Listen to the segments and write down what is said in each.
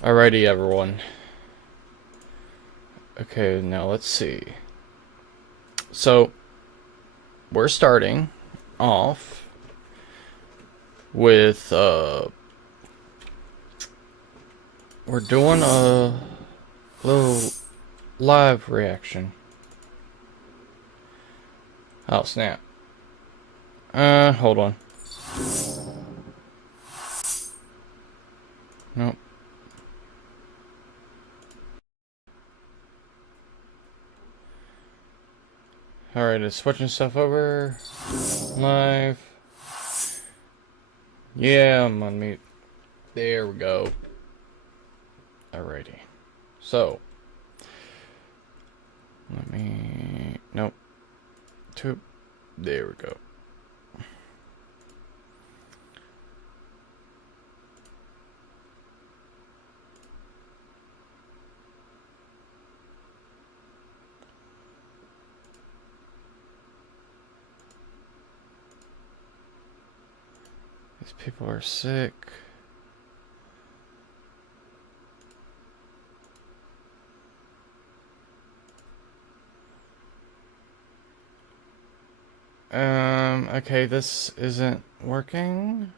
Alrighty, everyone. Okay, now let's see. So, we're starting off with, we're doing a little live reaction. Oh, snap. Hold on. Nope. Alright, it's switching stuff over. Live. Yeah, I'm on mute. There we go. Alrighty. So, let me... Nope. Two. There we go. These people are sick. Okay, this isn't working.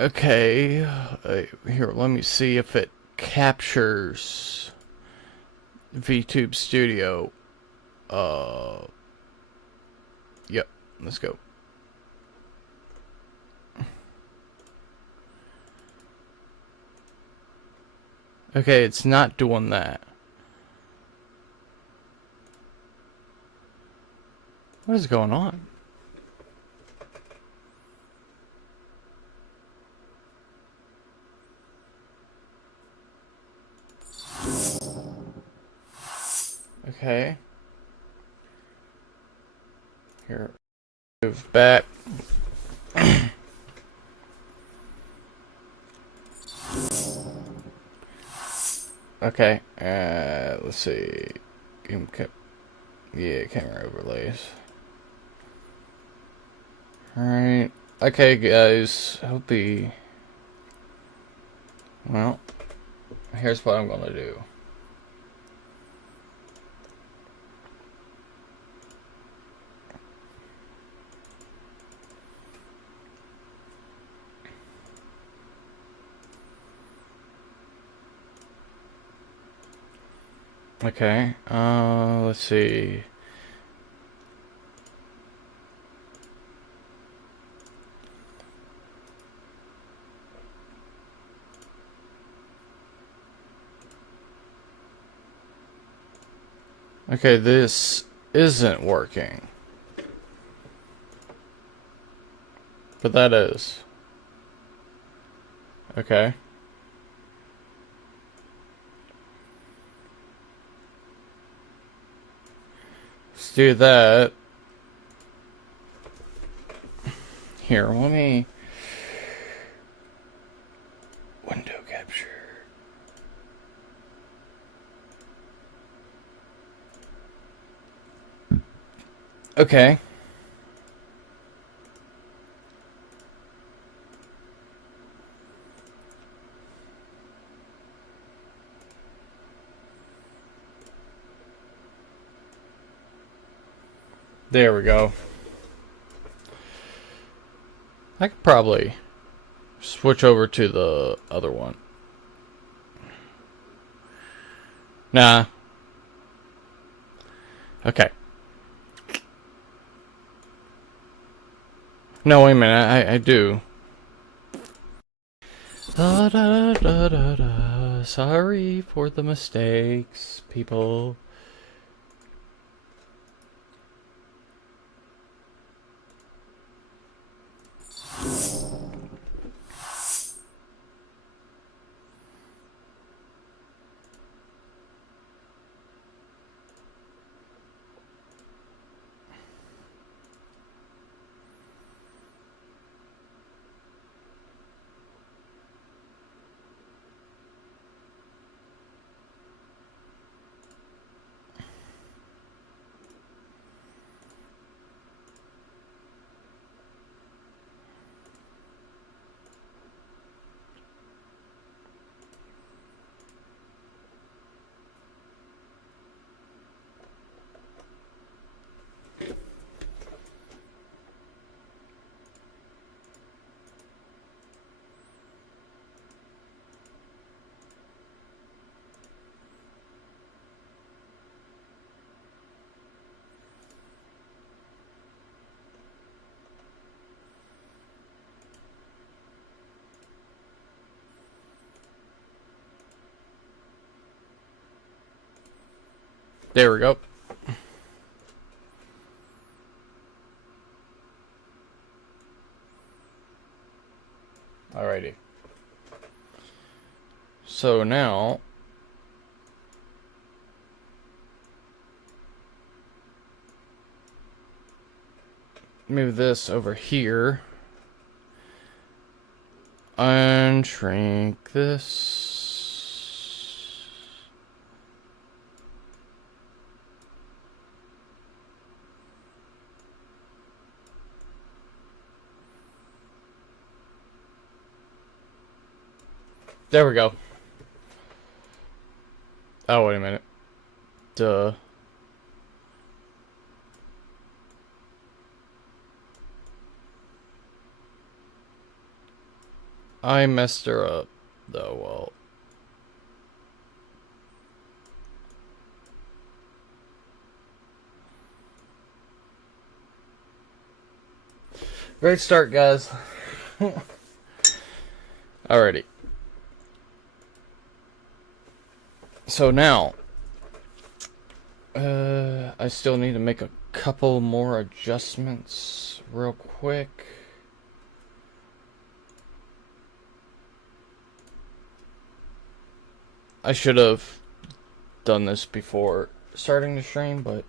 Okay, here, let me see if it captures VTube Studio. Yep, let's go. Okay, it's not doing that. What is going on? Okay. Here, move back. Okay, let's see. Yeah, camera overlays. Alright. Okay, guys. Well, here's what I'm gonna do. Okay, let's see. Okay, this isn't working. But that is. Okay. Let's do that. Here, let me... Window capture. Okay. There we go. I could probably switch over to the other one. Nah. Okay. No, wait a minute. I do. Da, da, da, da, da. Sorry for the mistakes, people. There we go. Alrighty. So now move this over here and shrink this. There we go. Oh, wait a minute. Duh. I messed her up, though. Well, great start, guys. Alrighty. So now, I still need to make a couple more adjustments real quick. I should have done this before starting the stream, but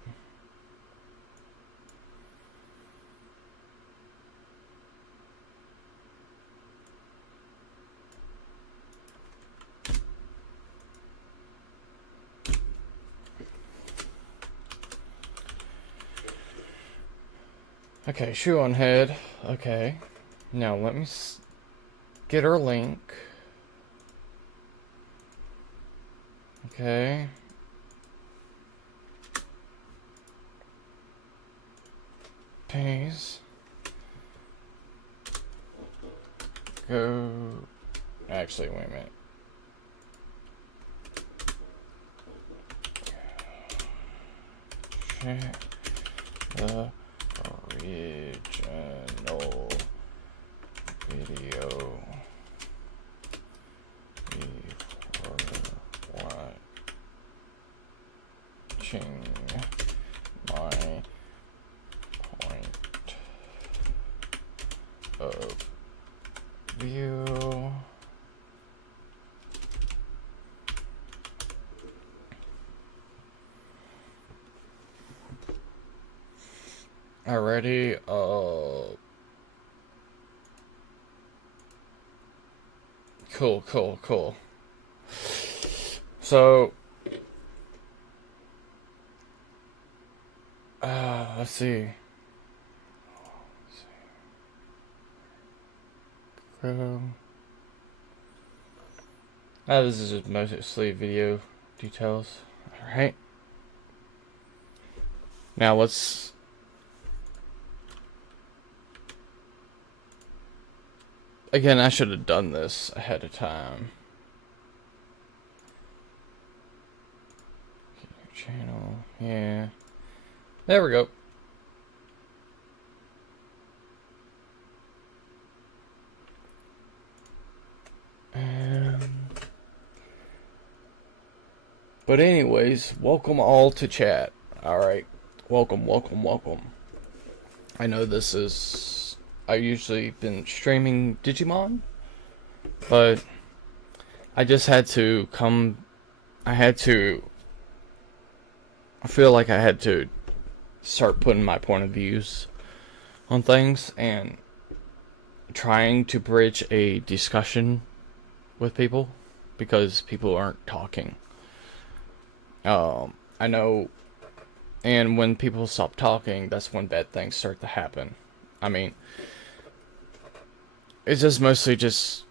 okay, shoe on head. Okay, now let me get her link. Okay. Paste. Go. Actually, wait a minute. Check the original video before watching my point of view. Alrighty, cool. So, let's see. Chrome. This is mostly video details. Alright. Now let's... Again, I should have done this ahead of time. Channel, yeah. There we go. But anyways, welcome all to chat. Alright. Welcome. I know this is... I usually been streaming Digimon, but I just had to come... I feel like I had to start putting my point of views on things and trying to bridge a discussion with people because people aren't talking. I know, and when people stop talking, that's when bad things start to happen. I mean, it's just mostly just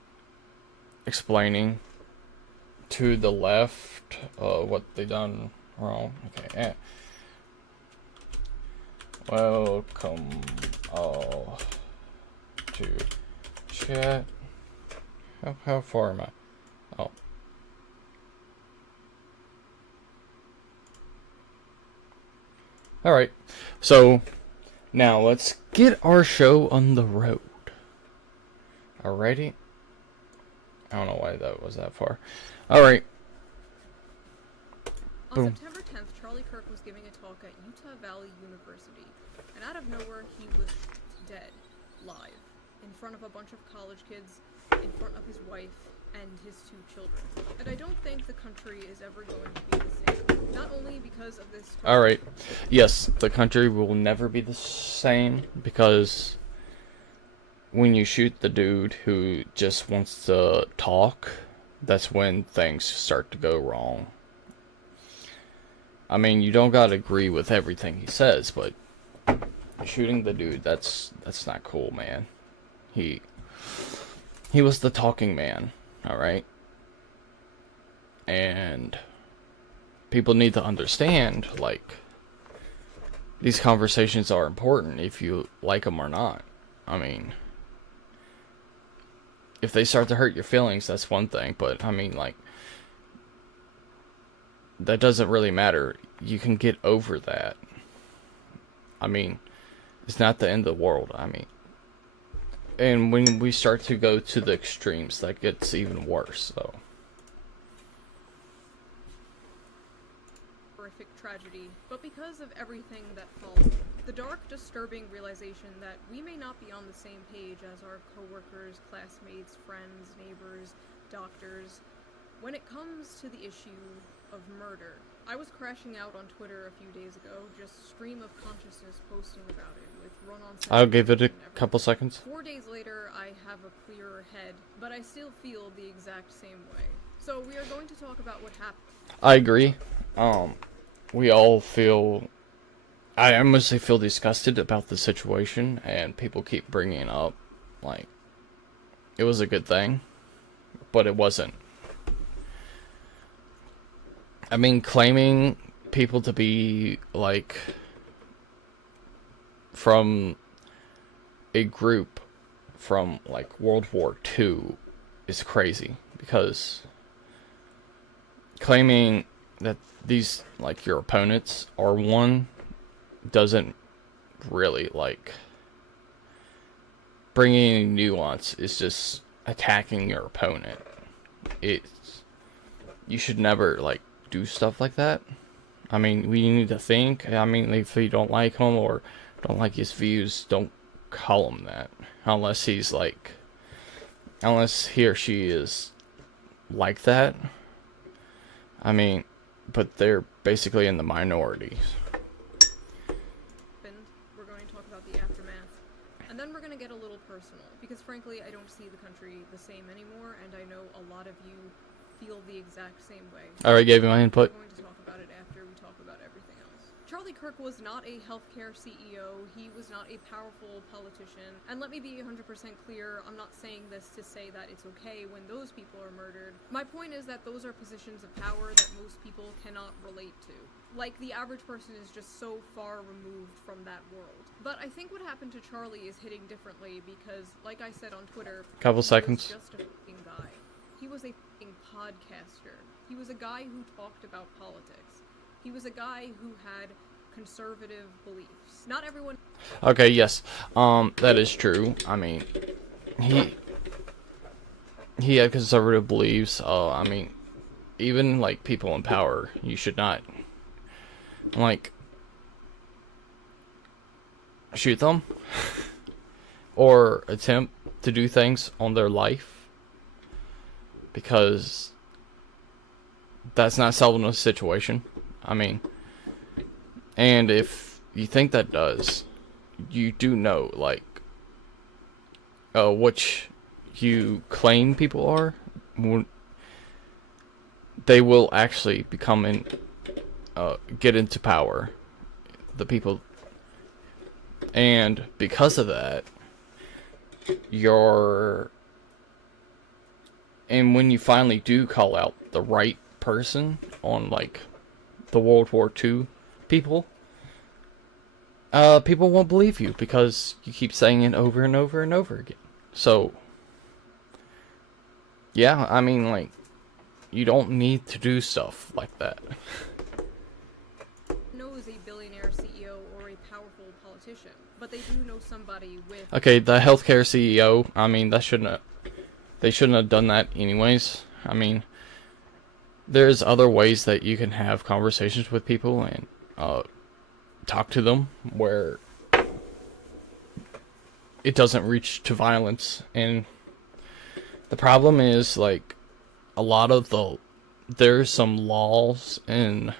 explaining to the left what they done wrong. Okay, welcome all to chat. How far am I? Oh. Alright, so now let's get our show on the road. Alrighty. I don't know why that was that far. Alright. On September 10th, Charlie Kirk was giving a talk at Utah Valley University, and out of nowhere, he was dead, live, in front of a bunch of college kids, in front of his wife, and his 2 children. And I don't think the country is ever going to be the same, not only because of this... Alright, yes, the country will never be the same, because when you shoot the dude who just wants to talk, that's when things start to go wrong. I mean, you don't gotta agree with everything he says, but shooting the dude, that's not cool, man. He was the talking man, alright? And people need to understand, like, these conversations are important if you like them or not. I mean, if they start to hurt your feelings, that's one thing, but I mean, like, that doesn't really matter. You can get over that. I mean, it's not the end of the world. I mean, and when we start to go to the extremes, that gets even worse, so. Horrific tragedy, but because of everything that followed, the dark, disturbing realization that we may not be on the same page as our coworkers, classmates, friends, neighbors, doctors, when it comes to the issue of murder. I was crashing out on Twitter a few days ago, just stream of consciousness posting about it, with run-on... I'll give it a couple seconds. 4 days later, I have a clearer head, but I still feel the exact same way. So we are going to talk about what happened. I agree. We all feel... I mostly feel disgusted about the situation, and people keep bringing it up, like, it was a good thing, but it wasn't. I mean, claiming people to be, like, from a group from, like, World War II is crazy, because claiming that these, like, your opponents are one doesn't really, like, bring any nuance. It's just attacking your opponent. You should never, like, do stuff like that. I mean, we need to think. I mean, if you don't like him or don't like his views, don't call him that. Unless he's like, unless he or she is like that. I mean, but they're basically in the minority. We're going to talk about the aftermath, and then we're going to get a little personal, because frankly, I don't see the country the same anymore, and I know a lot of you feel the exact same way. I already gave you my input. We're going to talk about it after we talk about everything else. Charlie Kirk was not a healthcare CEO, he was not a powerful politician, and let me be 100% clear, I'm not saying this to say that it's okay when those people are murdered. My point is that those are positions of power that most people cannot relate to. Like, the average person is just so far removed from that world. But I think what happened to Charlie is hitting differently because, like I said on Twitter, Couple seconds. He was just a f***ing guy. He was a f***ing podcaster. He was a guy who talked about politics. He was a guy who had conservative beliefs. Not everyone... Okay, yes. That is true. I mean, he had conservative beliefs. I mean, even, like, people in power, you should not, like, shoot them or attempt to do things on their life, because that's not solving the situation. I mean, and if you think that does, you do know, like, which you claim people are, they will actually become in, get into power, the people, and because of that, and when you finally do call out the right person on, like, the World War II people, people won't believe you because you keep saying it over and over and over again. So, yeah, I mean, like, you don't need to do stuff like that. Knows a billionaire CEO or a powerful politician, but they do know somebody with... Okay, the healthcare CEO, I mean, they shouldn't have done that anyways. I mean, there's other ways that you can have conversations with people and talk to them where it doesn't reach to violence. And the problem is, like, a lot of there's some laws and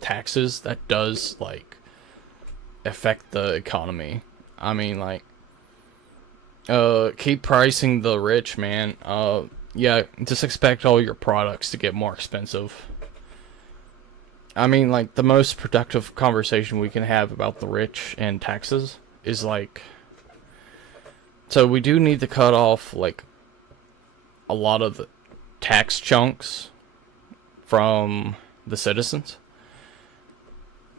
taxes that does, like, affect the economy. I mean, like, keep pricing the rich, man. Yeah, just expect all your products to get more expensive. I mean, like, the most productive conversation we can have about the rich and taxes is, like, so we do need to cut off, like, a lot of the tax chunks from the citizens.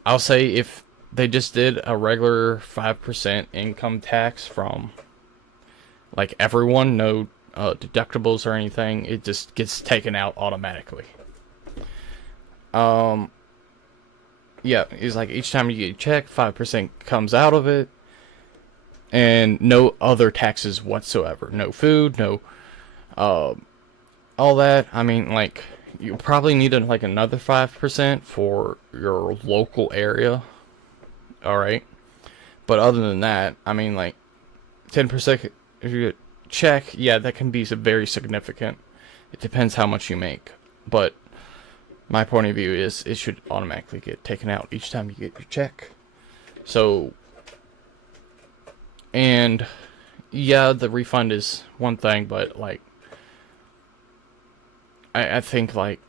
I'll say if they just did a regular 5% income tax from, like, everyone, no deductibles or anything, it just gets taken out automatically. Yeah, it's like each time you get a check, 5% comes out of it, and no other taxes whatsoever. No food, no, all that. I mean, like, you probably need like another 5% for your local area. Alright? But other than that, I mean, like, 10% if you check, yeah, that can be very significant. It depends how much you make. But my point of view is it should automatically get taken out each time you get your check. So, and yeah, the refund is one thing, but, like, I think, like,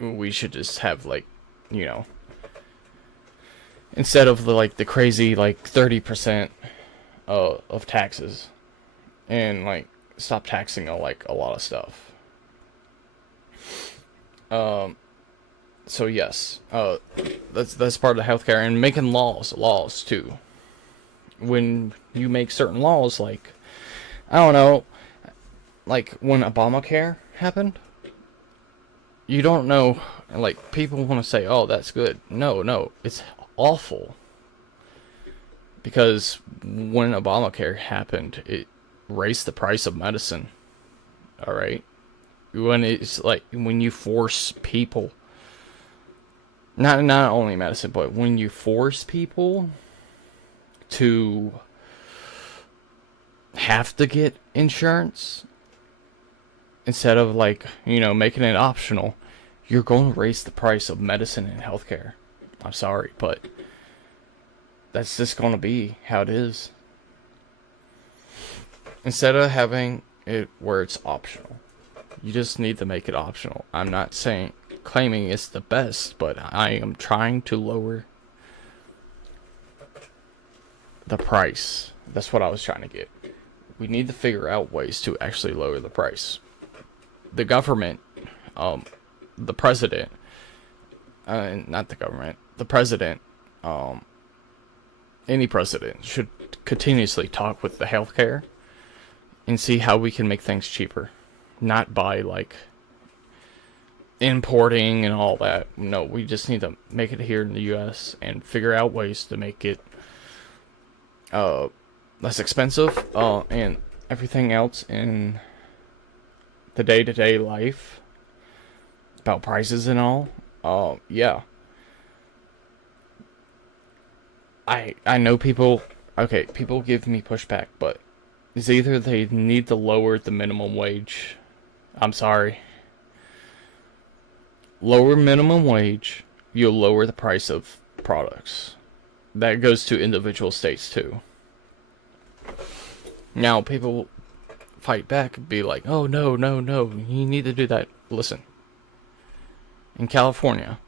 we should just have, like, you know, instead of the crazy, like, 30% of taxes, and, like, stop taxing like a lot of stuff. So yes, that's part of the healthcare, and making laws too. When you make certain laws, like, I don't know, like when Obamacare happened, you don't know, like, people want to say, oh, that's good. No, it's awful. Because when Obamacare happened, it raised the price of medicine. Alright? When it's like, when you force people, not only medicine, but when you force people to have to get insurance, instead of, like, you know, making it optional, you're going to raise the price of medicine and healthcare. I'm sorry, but that's just going to be how it is. Instead of having it where it's optional, you just need to make it optional. I'm not claiming it's the best, but I am trying to lower the price. That's what I was trying to get. We need to figure out ways to actually lower the price. The government, the president, not the government, the president, any president should continuously talk with the healthcare and see how we can make things cheaper. Not by, like, importing and all that. No, we just need to make it here in the US and figure out ways to make it less expensive, and everything else in the day-to-day life about prices and all. Yeah. I know people give me pushback, but it's either they need to lower the minimum wage. I'm sorry. Lower minimum wage, you'll lower the price of products. That goes to individual states too. Now, people fight back and be like, oh, no, you need to do that. Listen. In California,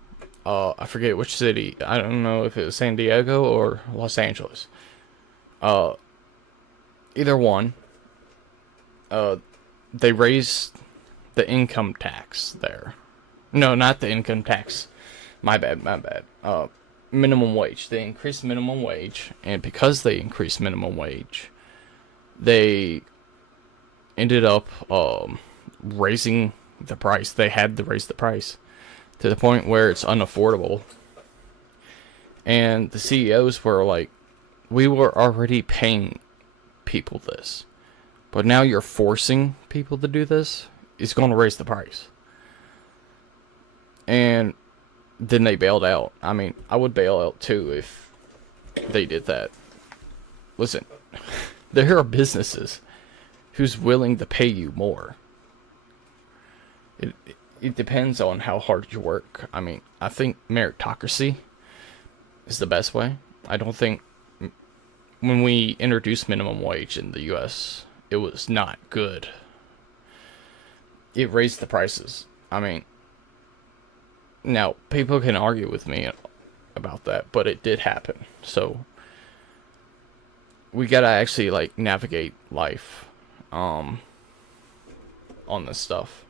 I forget which city, I don't know if it was San Diego or Los Angeles. Either one, they raised the income tax there. No, not the income tax. My bad. Minimum wage. They increased minimum wage, and because they increased minimum wage, they ended up raising the price. They had to raise the price to the point where it's unaffordable. And the CEOs were like, we were already paying people this, but now you're forcing people to do this. It's going to raise the price. And then they bailed out. I mean, I would bail out too if they did that. Listen, there are businesses who's willing to pay you more. It depends on how hard you work. I mean, I think meritocracy is the best way. I don't think when we introduced minimum wage in the US, it was not good. It raised the prices. I mean, now people can argue with me about that, but it did happen. So we gotta actually like navigate life on this stuff.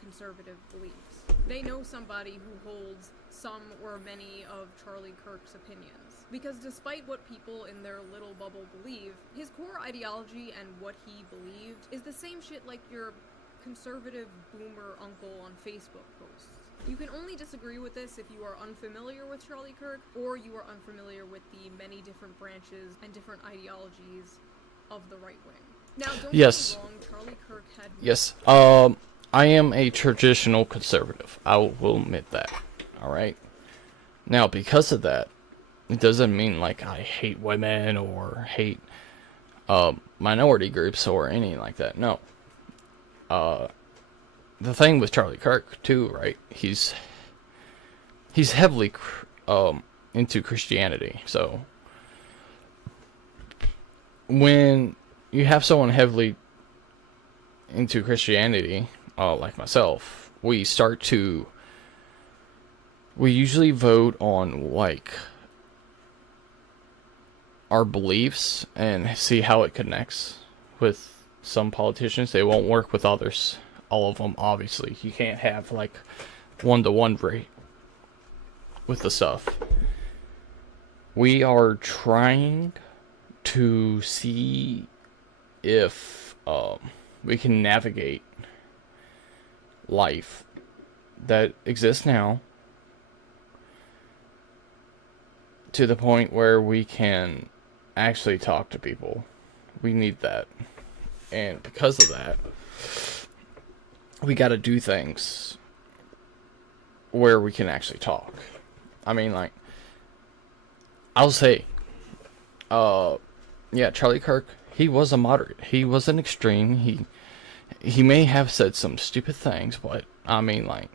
Conservative beliefs. They know somebody who holds some or many of Charlie Kirk's opinions. Because despite what people in their little bubble believe, his core ideology and what he believed is the same shit like your conservative boomer uncle on Facebook posts. You can only disagree with this if you are unfamiliar with Charlie Kirk, or you are unfamiliar with the many different branches and different ideologies of the right wing. Now, don't Yes. get me wrong, Charlie Kirk had... Yes. I am a traditional conservative. I will admit that. Alright? Now, because of that, it doesn't mean like I hate women or hate minority groups or anything like that. No. The thing with Charlie Kirk too, right? He's heavily into Christianity. So when you have someone heavily into Christianity, like myself, we usually vote on like our beliefs and see how it connects with some politicians. They won't work with others. All of them, obviously. You can't have like one-to-one rate with the stuff. We are trying to see if we can navigate life that exists now to the point where we can actually talk to people. We need that. And because of that, we gotta do things where we can actually talk. I mean, like, I'll say, yeah, Charlie Kirk, he was a moderate. He was an extreme. He may have said some stupid things, but, I mean, like,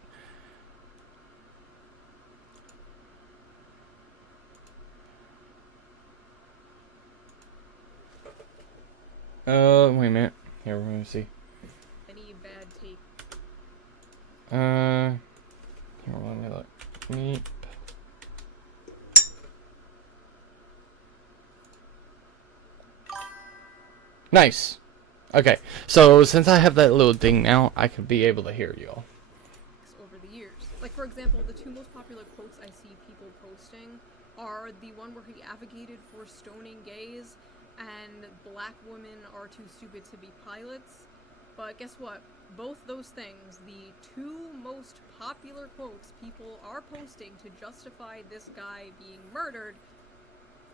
wait a minute. Here, we're gonna see. Any bad take. Here, let me look. Meep. Nice. Okay, so since I have that little ding now, I could be able to hear you all. Over the years. Like, for example, the two most popular quotes I see people posting are the one where he advocated for stoning gays and black women are too stupid to be pilots. But guess what? Both those things, the two most popular quotes people are posting to justify this guy being murdered,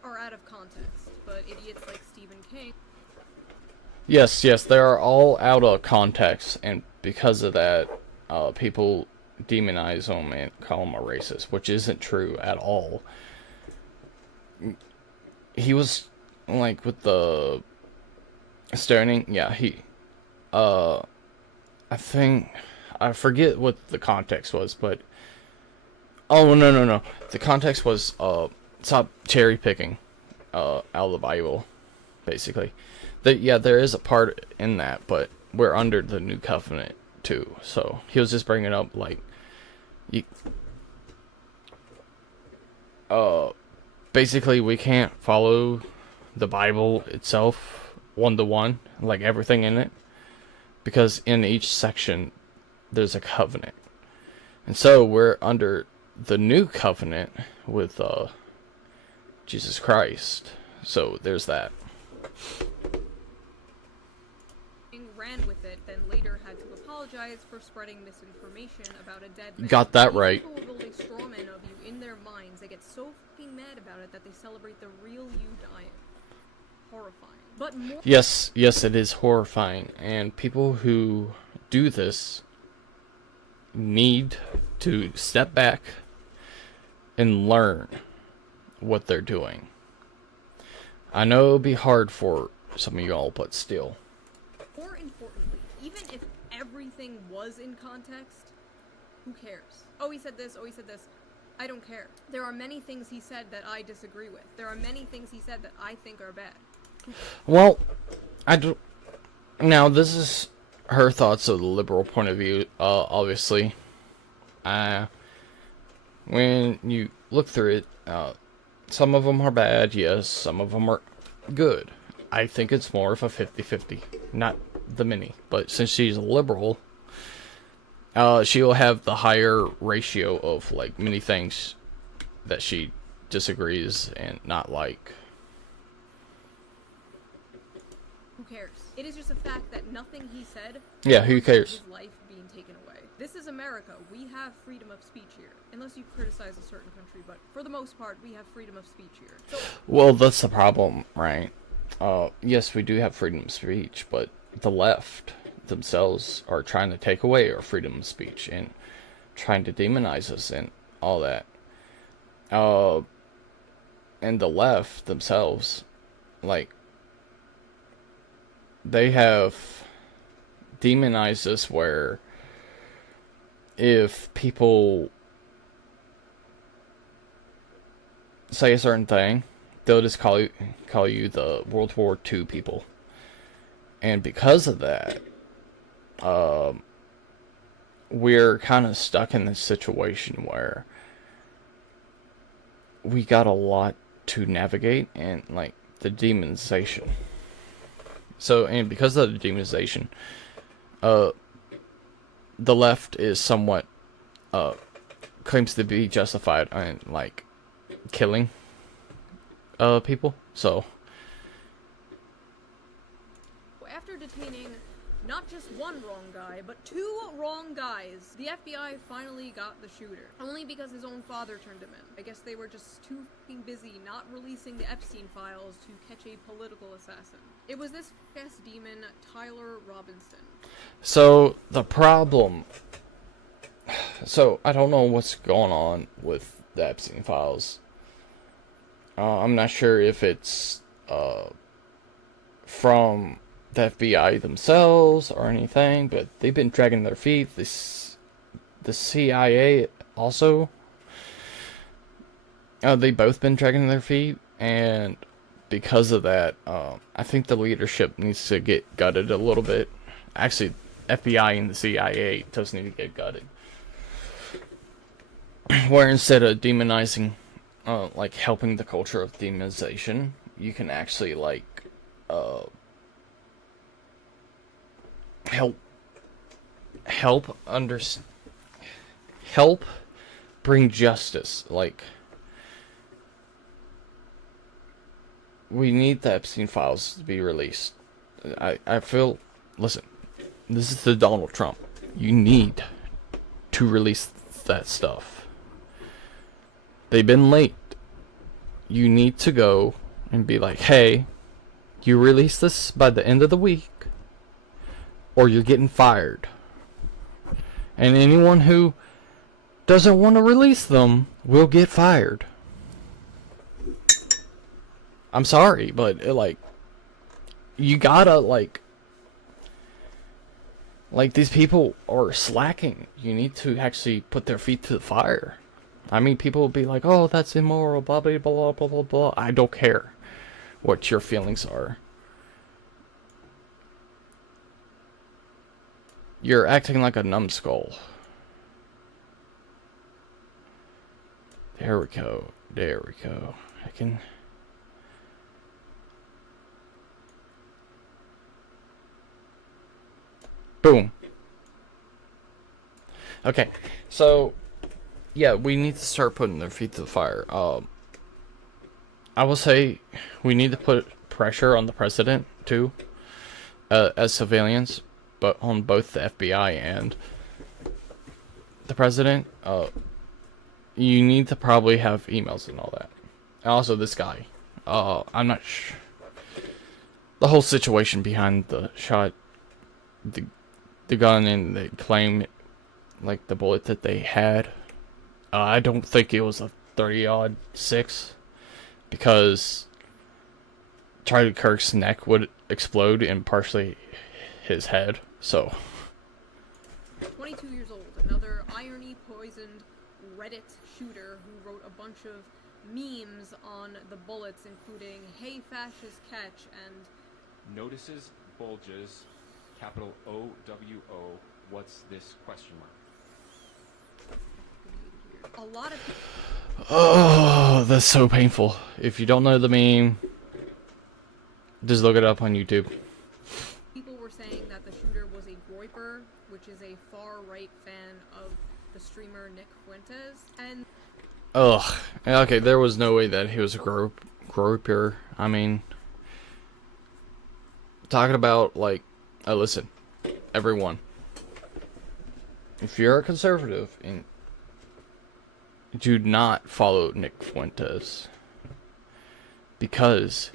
are out of context. But idiots like Stephen King... Yes, they are all out of context, and because of that, people demonize him and call him a racist, which isn't true at all. He was, like, with the stoning, yeah, I think, I forget what the context was, but, oh, no, the context was, stop cherry picking, out of the Bible, basically. Yeah, there is a part in that, but we're under the new covenant too. So he was just bringing up like, basically we can't follow the Bible itself one-to-one, like everything in it, because in each section there's a covenant, and so we're under the new covenant with Jesus Christ. So there's that. Ran with it, then later had to apologize for spreading misinformation about a dead man. Got that These right. People will build a straw man of you in their minds. They get so fucking mad about it that they celebrate the real you dying. Horrifying. But more... Yes, it is horrifying, and people who do this need to step back and learn what they're doing. I know it'll be hard for some of y'all, but still. More importantly, even if everything was in context, who cares? Oh, he said this, oh, he said this. I don't care. There are many things he said that I disagree with. There are many things he said that I think are bad. Well, now this is her thoughts of the liberal point of view, obviously. When you look through it, some of them are bad, yes, some of them are good. I think it's more of a 50-50, not the many. But since she's a liberal, she'll have the higher ratio of, like, many things that she disagrees and not like. Who cares? It is just a fact that nothing he said... Yeah, who cares? ...his life being taken away. This is America. We have freedom of speech here. Unless you criticize a certain country, but for the most part, we have freedom of speech here. So, well, that's the problem, right? Yes, we do have freedom of speech, but the left themselves are trying to take away our freedom of speech and trying to demonize us and all that. And the left themselves, like, they have demonized us where if people say a certain thing, they'll just call you the World War II people. And because of that, we're kind of stuck in this situation where we got a lot to navigate, and like the demonization. So, and because of the demonization, the left is somewhat claims to be justified in like killing people. So after detaining not just one wrong guy, but two wrong guys, the FBI finally got the shooter. Only because his own father turned him in. I guess they were just too f***ing busy not releasing the Epstein files to catch a political assassin. It was this fast demon, Tyler Robinson. So, the problem... So, I don't know what's going on with the Epstein files. I'm not sure if it's from the FBI themselves or anything, but they've been dragging their feet. The CIA also, they've both been dragging their feet, and because of that, I think the leadership needs to get gutted a little bit. Actually, FBI and the CIA does need to get gutted. Where instead of demonizing, like helping the culture of demonization, you can actually like help bring justice. Like, we need the Epstein files to be released. I feel, listen, this is the Donald Trump. You need to release that stuff. They've been late. You need to go and be like, hey, you release this by the end of the week, or you're getting fired. And anyone who doesn't want to release them will get fired. I'm sorry, but like, you gotta like these people are slacking. You need to actually put their feet to the fire. I mean, people will be like, oh, that's immoral, blah, blah, blah, blah, blah, blah. I don't care what your feelings are. You're acting like a numbskull. There we go. There we go. I can... Boom. Okay, so... yeah, we need to start putting their feet to the fire. I will say we need to put pressure on the president, too, as civilians, but on both the FBI and the president. You need to probably have emails and all that. And also this guy. I'm not sure. The whole situation behind the shot, the gun, and the claim like the bullet that they had. I don't think it was a 30-06 because Charlie Kirk's neck would explode and partially his head. So 22 years old, another irony-poisoned Reddit shooter who wrote a bunch of memes on the bullets, including "Hey fascist catch" and "Notices bulges, capital OWO. What's this question mark?" a lot of people. oh, that's so painful. If you don't know the meme, just look it up on YouTube. People were saying that the shooter was a groiper, which is a far-right fan of the streamer Nick Fuentes, and Ugh. Okay, there was no way that he was a groper. I mean, talking about, like, listen, everyone. If you're a conservative, and do not follow Nick Fuentes. Because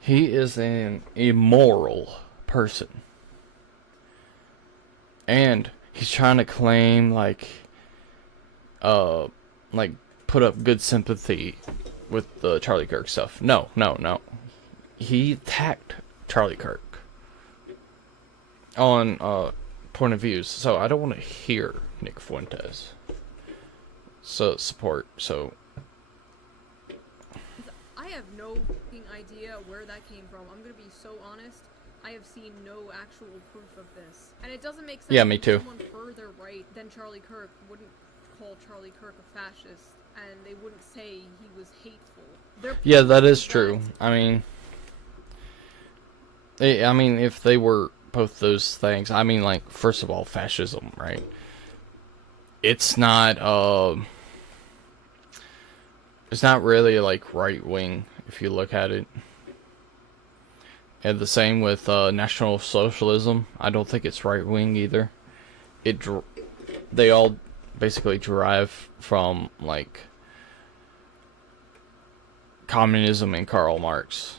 he is an immoral person. And he's trying to claim, like, put up good sympathy with the Charlie Kirk stuff. No. He attacked Charlie Kirk on point of views, so I don't want to hear Nick Fuentes support. So I have no fucking idea where that came from. I'm gonna be so honest. I have seen no actual proof of this, and it doesn't make sense. Yeah, me too. Someone further right than Charlie Kirk wouldn't call Charlie Kirk a fascist, and they wouldn't say he was hateful. Yeah, that is true. I mean, if they were both those things, I mean, like, first of all, fascism, right? It's not really, like, right-wing, if you look at it. And the same with National Socialism. I don't think it's right-wing either. They all basically derive from, like, communism and Karl Marx.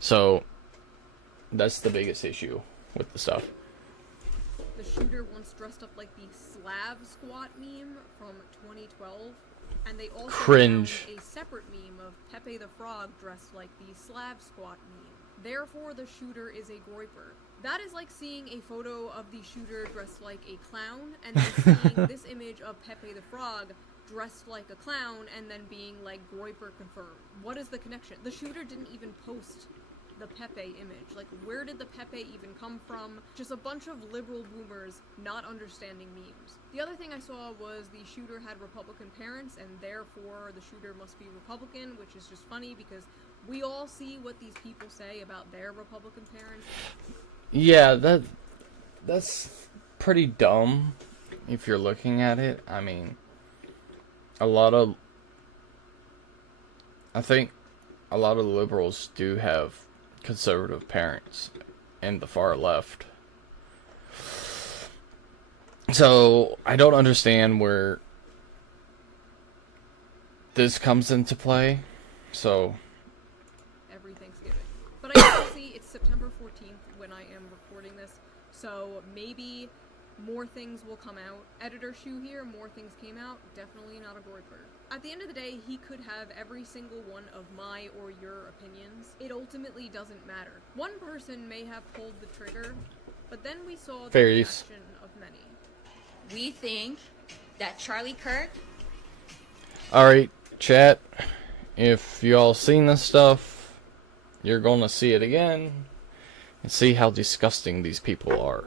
So that's the biggest issue with the stuff. The shooter once dressed up like the Slav Squat meme from 2012, and they also Cringe. found a separate meme of Pepe the Frog dressed like the Slav Squat meme. Therefore, the shooter is a groiper. That is like seeing a photo of the shooter dressed like a clown, and then seeing this image of Pepe the Frog dressed like a clown, and then being like groiper confirmed. What is the connection? The shooter didn't even post the Pepe image. Like, where did the Pepe even come from? Just a bunch of liberal boomers not understanding memes. The other thing I saw was the shooter had Republican parents, and therefore the shooter must be Republican, which is just funny because we all see what these people say about their Republican parents. Yeah, that's pretty dumb if you're looking at it. I mean, I think a lot of liberals do have conservative parents and the far left. So I don't understand where this comes into play. So Every Thanksgiving. But I can see it's September 14th when I am recording this, so maybe more things will come out. Editor Shu here, more things came out. Definitely not a groiper. At the end of the day, he could have every single one of my or your opinions. It ultimately doesn't matter. One person may have pulled the trigger, but then we saw the Fairies. reaction of many. We think that Charlie Kirk. alright, chat. If you all seen this stuff, you're gonna see it again and see how disgusting these people are.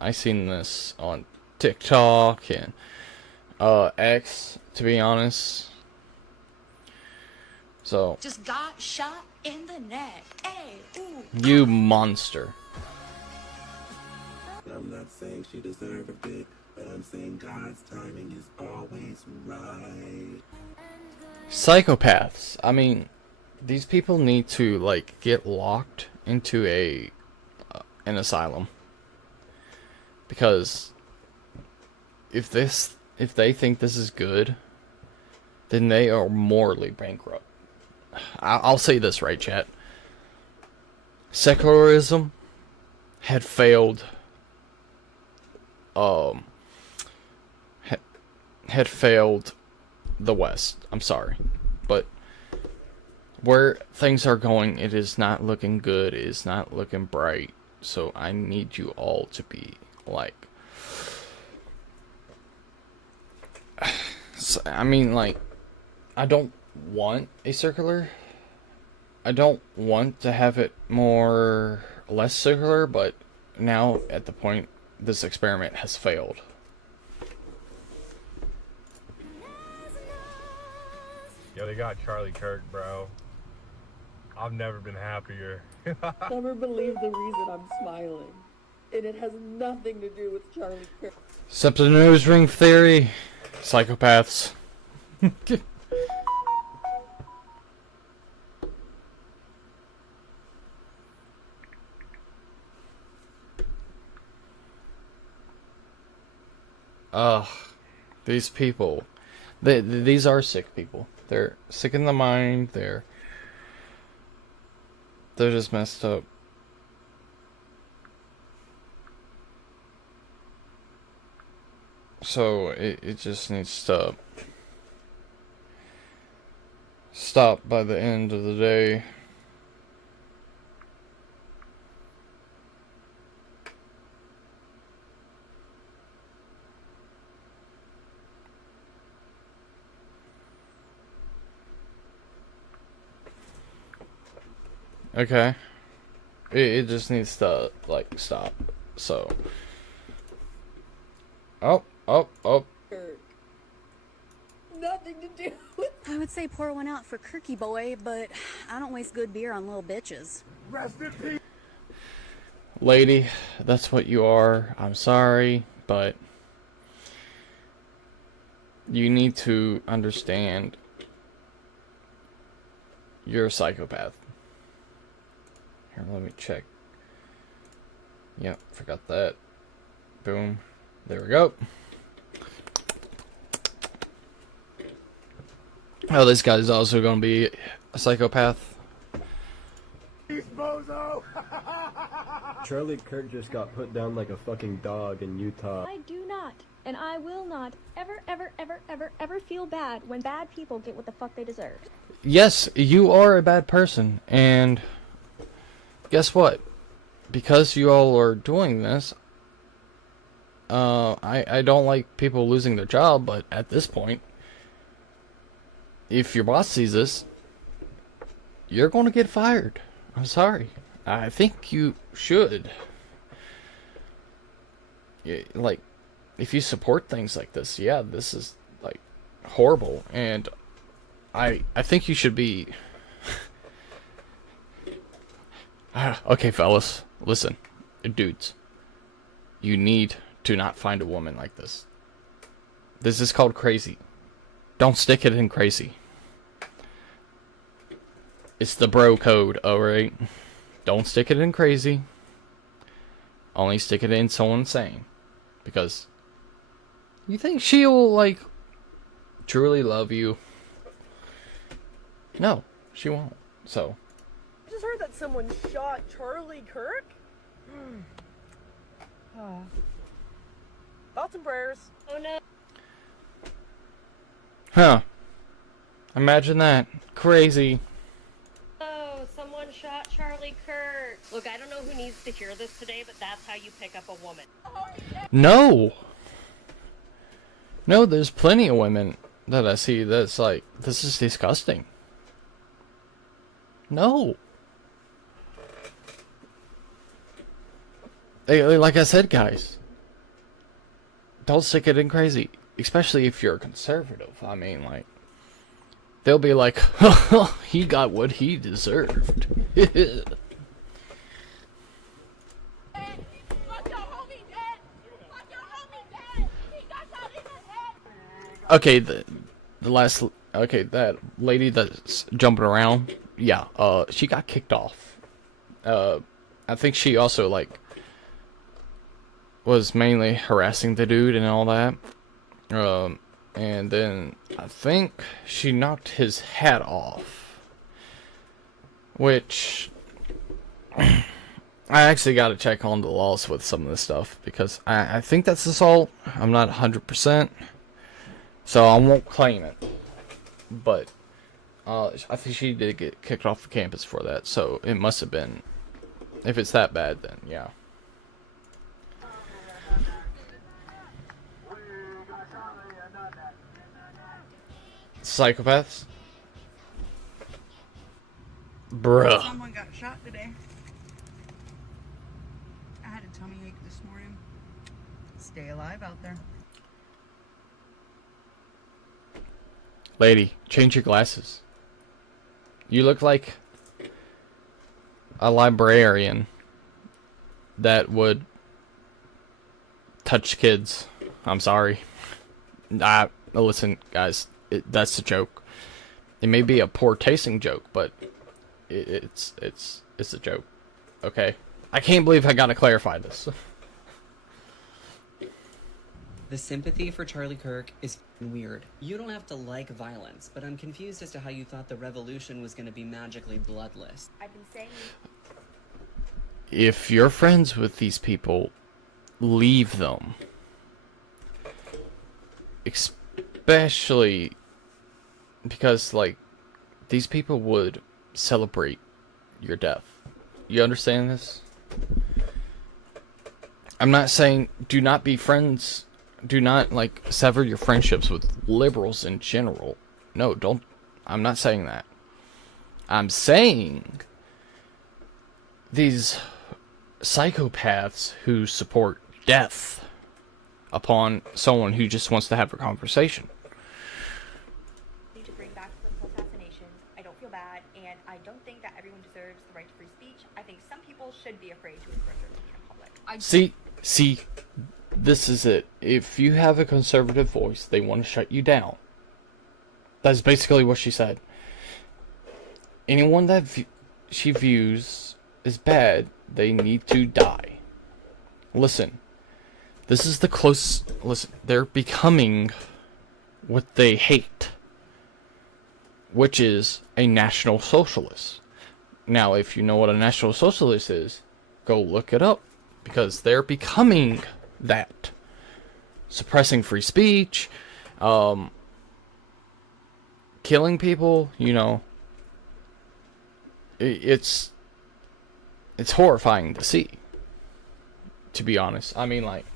I seen this on TikTok and X, to be honest. So Just got shot in the neck. Hey, ooh. you monster. I'm not saying she deserved it, but I'm saying God's timing is always right. Psychopaths. I mean, these people need to, like, get locked into an asylum. Because if they think this is good, then they are morally bankrupt. I'll say this, right, chat? Secularism had failed had failed the West. I'm sorry, but where things are going, it is not looking good. It is not looking bright. So I need you all to be like, I mean, like, I don't want a circular. I don't want to have it less circular, but now at the point this experiment has failed. Yo, they got Charlie Kirk, bro. I've never been happier. Never believe the reason I'm smiling. And it has nothing to do with Charlie Kirk. Except the nose ring theory. Psychopaths. Ugh. These people. These are sick people. They're sick in the mind. They're just messed up. So it just needs to stop by the end of the day. Okay. It just needs to, like, stop. So. Oh. Kirk. Nothing to do with. I would say pour one out for Kirky boy, but I don't waste good beer on little bitches. Lady, that's what you are. I'm sorry, but you need to understand you're a psychopath. Here, let me check. Yep, forgot that. Boom. There we go. Oh, this guy's also going to be a psychopath. Charlie Kirk just got put down like a fucking dog in Utah. I do not, and I will not, ever feel bad when bad people get what the fuck they deserve. Yes, you are a bad person, and guess what? Because you all are doing this, I don't like people losing their job, but at this point, if your boss sees this, you're going to get fired. I'm sorry. I think you should. Like, if you support things like this, yeah, this is, like, horrible, and I think you should be... Okay, fellas, listen. Dudes, you need to not find a woman like this. This is called crazy. Don't stick it in crazy. It's the bro code, alright? Don't stick it in crazy. Only stick it in someone sane. Because you think she'll, like, truly love you? No, she won't. So. I just heard that someone shot Charlie Kirk. Thoughts and prayers. Oh no. Huh. Imagine that. Crazy. Oh, someone shot Charlie Kirk. Look, I don't know who needs to hear this today, but that's how you pick up a woman. No. No, there's plenty of women that I see that's like, this is disgusting. No. Like I said, guys, don't stick it in crazy. Especially if you're a conservative. I mean, like, they'll be like, he got what he deserved. Okay, the last, okay, that lady that's jumping around, yeah, she got kicked off. I think she also, like, was mainly harassing the dude and all that. And then I think she knocked his hat off, which I actually got to check on the laws with some of this stuff because I think that's assault. I'm not 100%, so I won't claim it. But I think she did get kicked off the campus for that, so it must have been. If it's that bad, then yeah. Psychopaths? Bruh. Someone got shot today. I had a tummy ache this morning. Stay alive out there. Lady, change your glasses. You look like a librarian that would touch kids. I'm sorry. Listen, guys, that's a joke. It may be a poor tasting joke, but it's a joke. Okay? I can't believe I gotta clarify this. The sympathy for Charlie Kirk is weird. You don't have to like violence, but I'm confused as to how you thought the revolution was going to be magically bloodless. I've been saying. If you're friends with these people, leave them. Especially because, like, these people would celebrate your death. You understand this? I'm not saying do not be friends. Do not, like, sever your friendships with liberals in general. No, don't. I'm not saying that. I'm saying these psychopaths who support death upon someone who just wants to have a conversation. Need to bring back political assassinations. I don't feel bad, and I don't think that everyone deserves the right to free speech. I think some people should be afraid to express their opinion in public. See, this is it. If you have a conservative voice, they want to shut you down. That's basically what she said. Anyone that she views as bad, they need to die. Listen, this is the close. Listen, they're becoming what they hate, which is a National Socialist. Now, if you know what a National Socialist is, go look it up, because they're becoming that. Suppressing free speech, killing people, you know. It's horrifying to see, to be honest. I mean, like,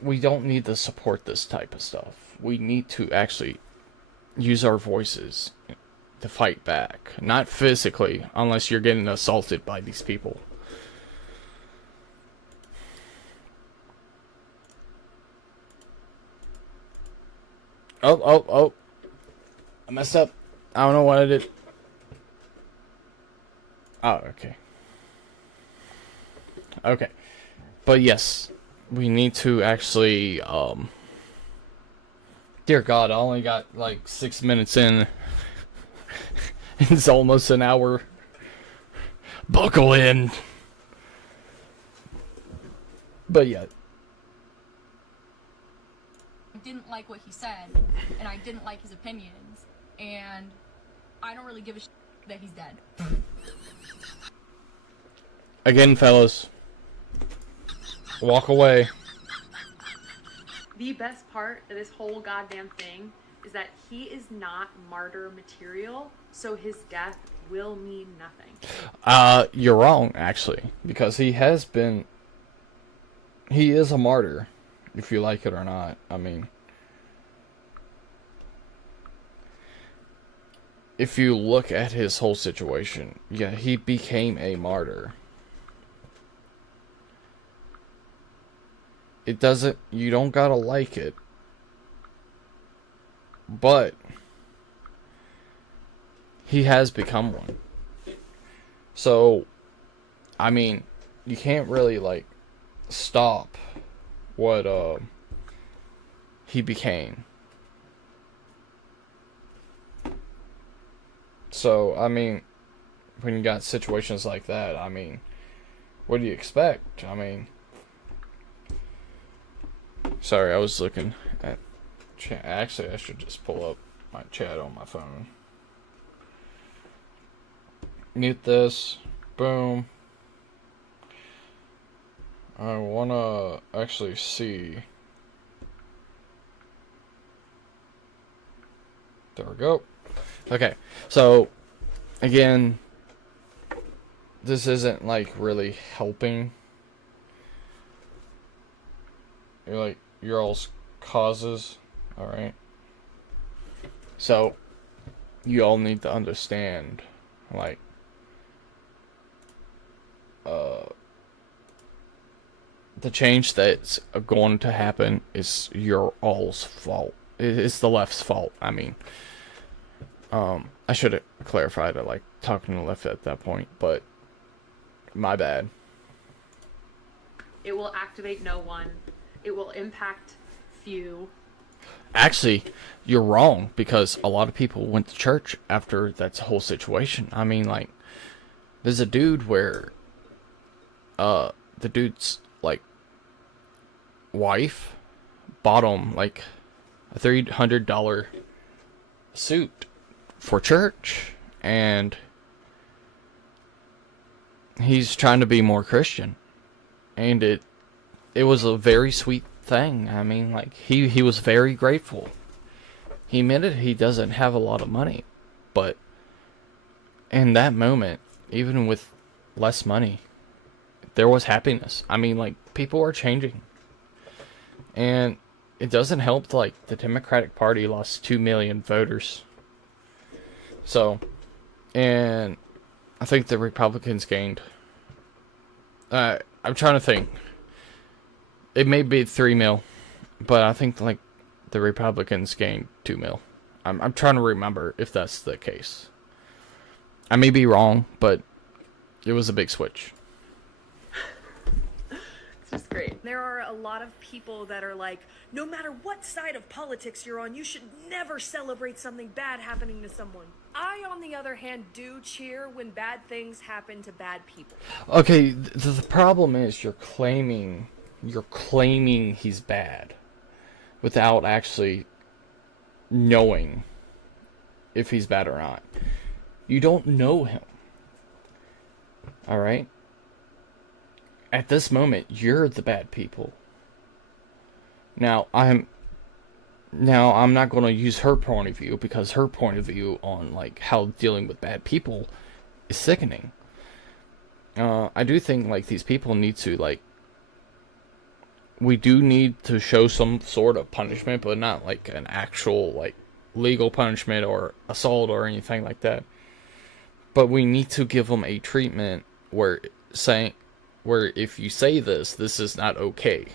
we don't need to support this type of stuff. We need to actually use our voices to fight back. Not physically, unless you're getting assaulted by these people. Oh. I messed up. I don't know what I did. Oh, okay. Okay. But yes, we need to actually, dear God, I only got like 6 minutes in. It's almost an hour. Buckle in. But yeah. I didn't like what he said, and I didn't like his opinions, and I don't really give a shit that he's dead. Again, fellas, walk away. The best part of this whole goddamn thing is that he is not martyr material, so his death will mean nothing. You're wrong, actually, because he is a martyr, if you like it or not. I mean, if you look at his whole situation, yeah, he became a martyr. You don't gotta like it, but he has become one. So, I mean, you can't really, like, stop what, he became. So, I mean, when you got situations like that, I mean, what do you expect? I mean, sorry, I was looking at chat. Actually, I should just pull up my chat on my phone. Mute this. Boom. I wanna actually see. There we go. Okay, so again, this isn't like really helping. Your all's causes, all right. So you all need to understand, like, the change that's going to happen is your all's fault. It's the left's fault. I mean, I should have clarified it, like talking to the left at that point, but my bad. It will activate no one. It will impact few. Actually, you're wrong, because a lot of people went to church after that whole situation. I mean, like, there's a dude where, the dude's, like, wife bought him, like, a $300 suit for church, and he's trying to be more Christian, and it was a very sweet thing. I mean, like, he was very grateful. He admitted he doesn't have a lot of money, but in that moment, even with less money, there was happiness. I mean, like, people are changing, and it doesn't help, like, the Democratic Party lost 2 million voters. So, and I think the Republicans gained, I'm trying to think. It may be 3 mil, but I think, like, the Republicans gained 2 mil. I'm trying to remember if that's the case. I may be wrong, but it was a big switch. It's just great. There are a lot of people that are like, no matter what side of politics you're on, you should never celebrate something bad happening to someone. I, on the other hand, do cheer when bad things happen to bad people. Okay, the problem is you're claiming he's bad without actually knowing if he's bad or not. You don't know him. All right? At this moment, you're the bad people. Now I'm not going to use her point of view, because her point of view on, like, how dealing with bad people is sickening. I do think, like, these people need to, like, we do need to show some sort of punishment, but not like an actual, like, legal punishment or assault or anything like that. But we need to give them a treatment where if you say this is not okay.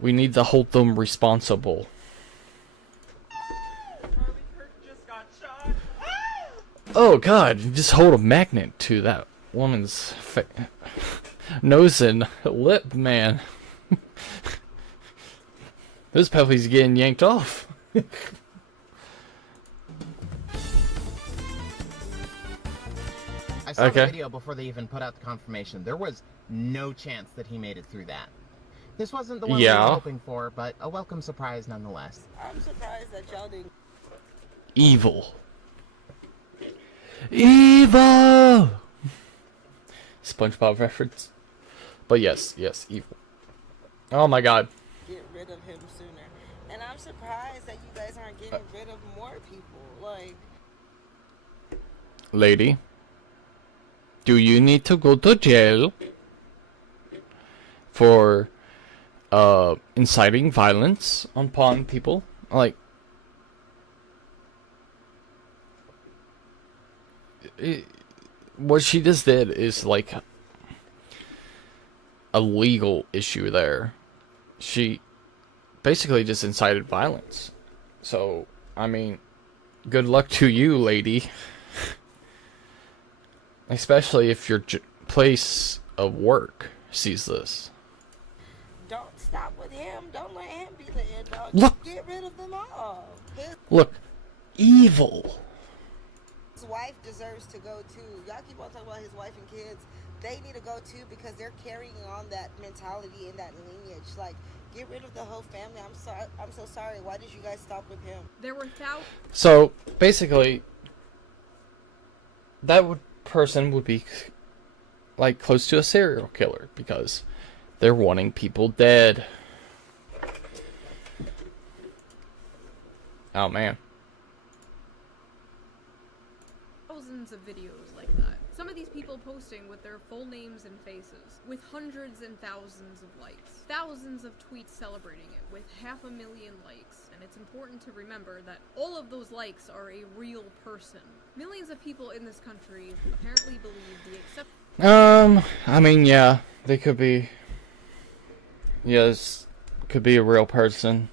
We need to hold them responsible. Oh God, you just hold a magnet to that woman's nose and lip, man. This puppy's getting yanked off. I saw the video before they even put out the confirmation. There was no chance that he made it through that. This wasn't the one we were hoping for, but a welcome surprise nonetheless. I'm surprised that y'all didn't. Evil. Evil! SpongeBob reference. But yes, evil. Oh my God. Get rid of him sooner. And I'm surprised that you guys aren't getting rid of more people. Like, lady, do you need to go to jail for inciting violence upon people? Like, what she just did is, like, a legal issue there. She basically just incited violence. So, I mean, good luck to you, lady. Especially if your place of work sees this. don't stop with him. Don't let him be the end dog. Look. Get rid of them all. Look, evil. His wife deserves to go too. Y'all keep on talking about his wife and kids. They need to go too, because they're carrying on that mentality and that lineage. Like, get rid of the whole family. I'm sorry. I'm so sorry. Why did you guys stop with him? There were So basically, that would person would be like close to a serial killer because they're wanting people dead. Oh man. Thousands of videos like that. Some of these people posting with their full names and faces, with hundreds and thousands of likes. Thousands of tweets celebrating it, with 500,000 likes. And it's important to remember that all of those likes are a real person. Millions of people in this country apparently believe the I mean, yeah, they could be. Yes, could be a real person.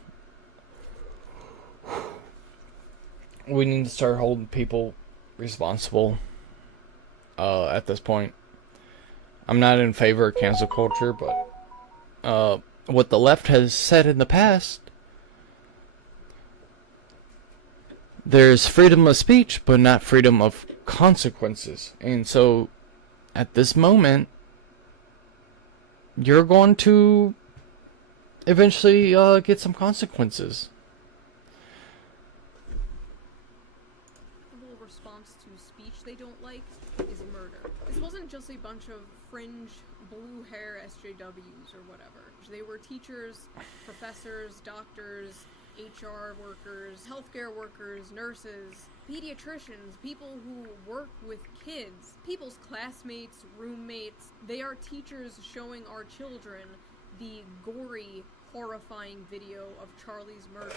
We need to start holding people responsible. At this point, I'm not in favor of cancel culture, but what the left has said in the past, there's freedom of speech, but not freedom of consequences. And so, at this moment, you're going to eventually get some consequences. The response to speech they don't like is murder. This wasn't just a bunch of fringe blue hair SJWs or whatever. They were teachers, professors, doctors, HR workers, healthcare workers, nurses, pediatricians, people who work with kids, people's classmates, roommates. They are teachers showing our children the gory, horrifying video of Charlie's murder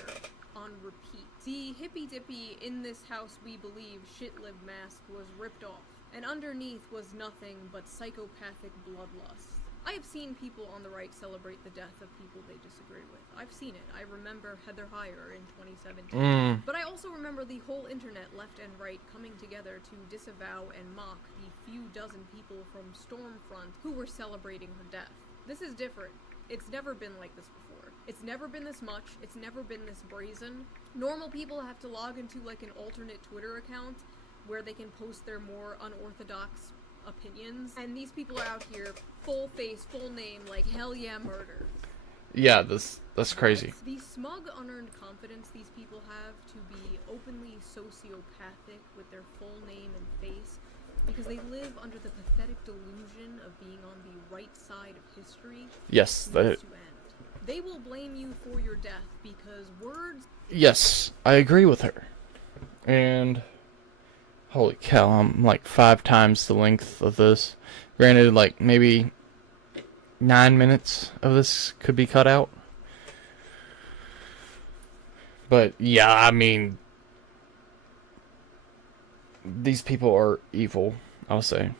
on repeat. The hippy dippy "in this house we believe" shit-lib mask was ripped off, and underneath was nothing but psychopathic bloodlust. I have seen people on the right celebrate the death of people they disagree with. I've seen it. I remember Heather Heyer in 2017. But I also remember the whole internet, left and right, coming together to disavow and mock the few dozen people from Stormfront who were celebrating her death. This is different. It's never been like this before. It's never been this much. It's never been this brazen. Normal people have to log into like an alternate Twitter account where they can post their more unorthodox opinions, and these people are out here full face, full name, like hell yeah, murder. Yeah, that's crazy. The smug, unearned confidence these people have to be openly sociopathic with their full name and face, because they live under the pathetic delusion of being on the right side of history. Yes, needs to end. They will blame you for your death because words. Yes, I agree with her. And holy cow, I'm like 5 times the length of this. Granted, like maybe 9 minutes of this could be cut out. But yeah, I mean, these people are evil, I'll say.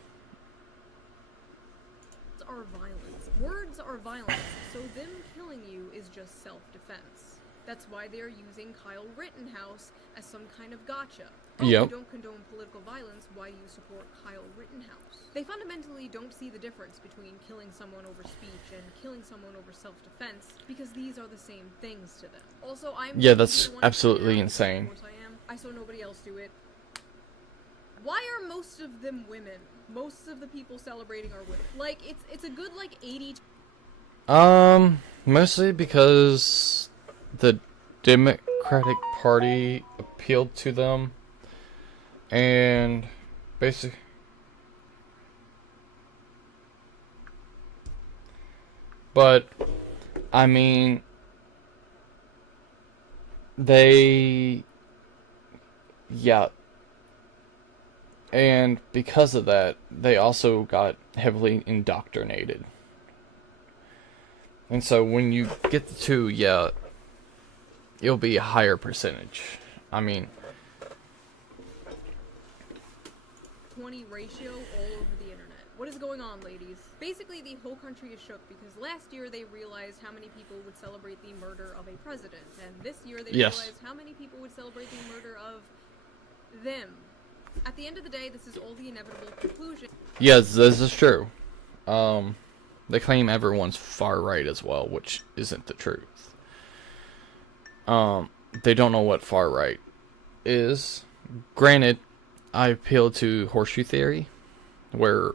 Are violence. Words are violence, so them killing you is just self-defense. That's why they're using Kyle Rittenhouse as some kind of gotcha. Oh, Yep. You don't condone political violence, why do you support Kyle Rittenhouse? They fundamentally don't see the difference between killing someone over speech and killing someone over self-defense, because these are the same things to them. Also, Yeah, that's absolutely insane. Of course I am. I saw nobody else do it. Why are most of them women? Most of the people celebrating are women. Like, it's a good, like, 80... Mostly because the Democratic Party appealed to them, and basically, but I mean, yeah, and because of that, they also got heavily indoctrinated. And so when you get the two, yeah, it'll be a higher percentage. I mean, 20 ratio all over the internet. What is going on, ladies? Basically, the whole country is shook because last year they realized how many people would celebrate the murder of a president, and this year they realized how many people would celebrate the murder of them. At the end of the day, this is all the inevitable conclusion. yes, this is true. They claim everyone's far right as well, which isn't the truth. They don't know what far right is. Granted, I appeal to horseshoe theory, where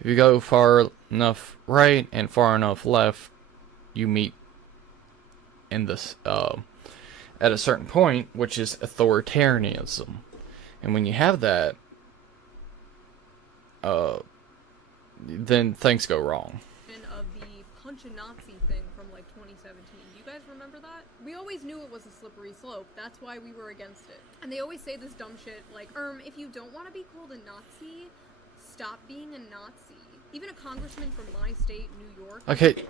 if you go far enough right and far enough left, you meet in this at a certain point, which is authoritarianism. And when you have that, then things go wrong. Of the punch a Nazi thing from like 2017. Do you guys remember that? We always knew it was a slippery slope. That's why we were against it. And they always say this dumb shit like, if you don't want to be called a Nazi, stop being a Nazi. Even a congressman from my state, New York. Okay,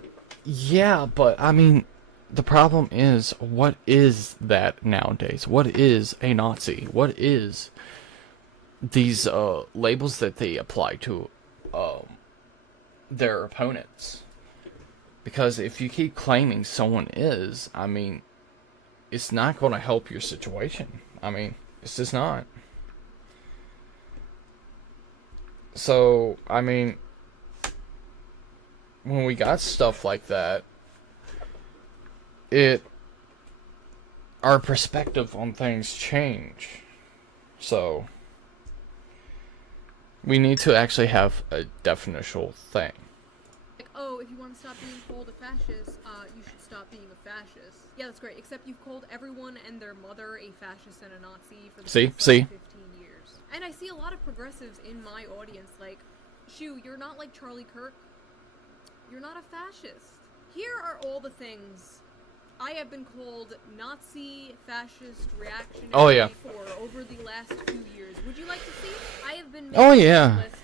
yeah, but I mean, the problem is, what is that nowadays? What is a Nazi? What is these labels that they apply to their opponents? Because if you keep claiming someone is, I mean, it's not going to help your situation. I mean, it's just not. So, I mean, when we got stuff like that, our perspective on things change. So, we need to actually have a definitional thing. Like, if you want to stop being called a fascist, you should stop being a fascist. Yeah, that's great, except you've called everyone and their mother a fascist and a Nazi for the past 15 years. And I see a lot of progressives in my audience like, Shu, you're not like Charlie Kirk. You're not a fascist. Here are all the things I have been called Nazi, fascist, reactionary for over the last 2 years. Would you like to see? I have been making this list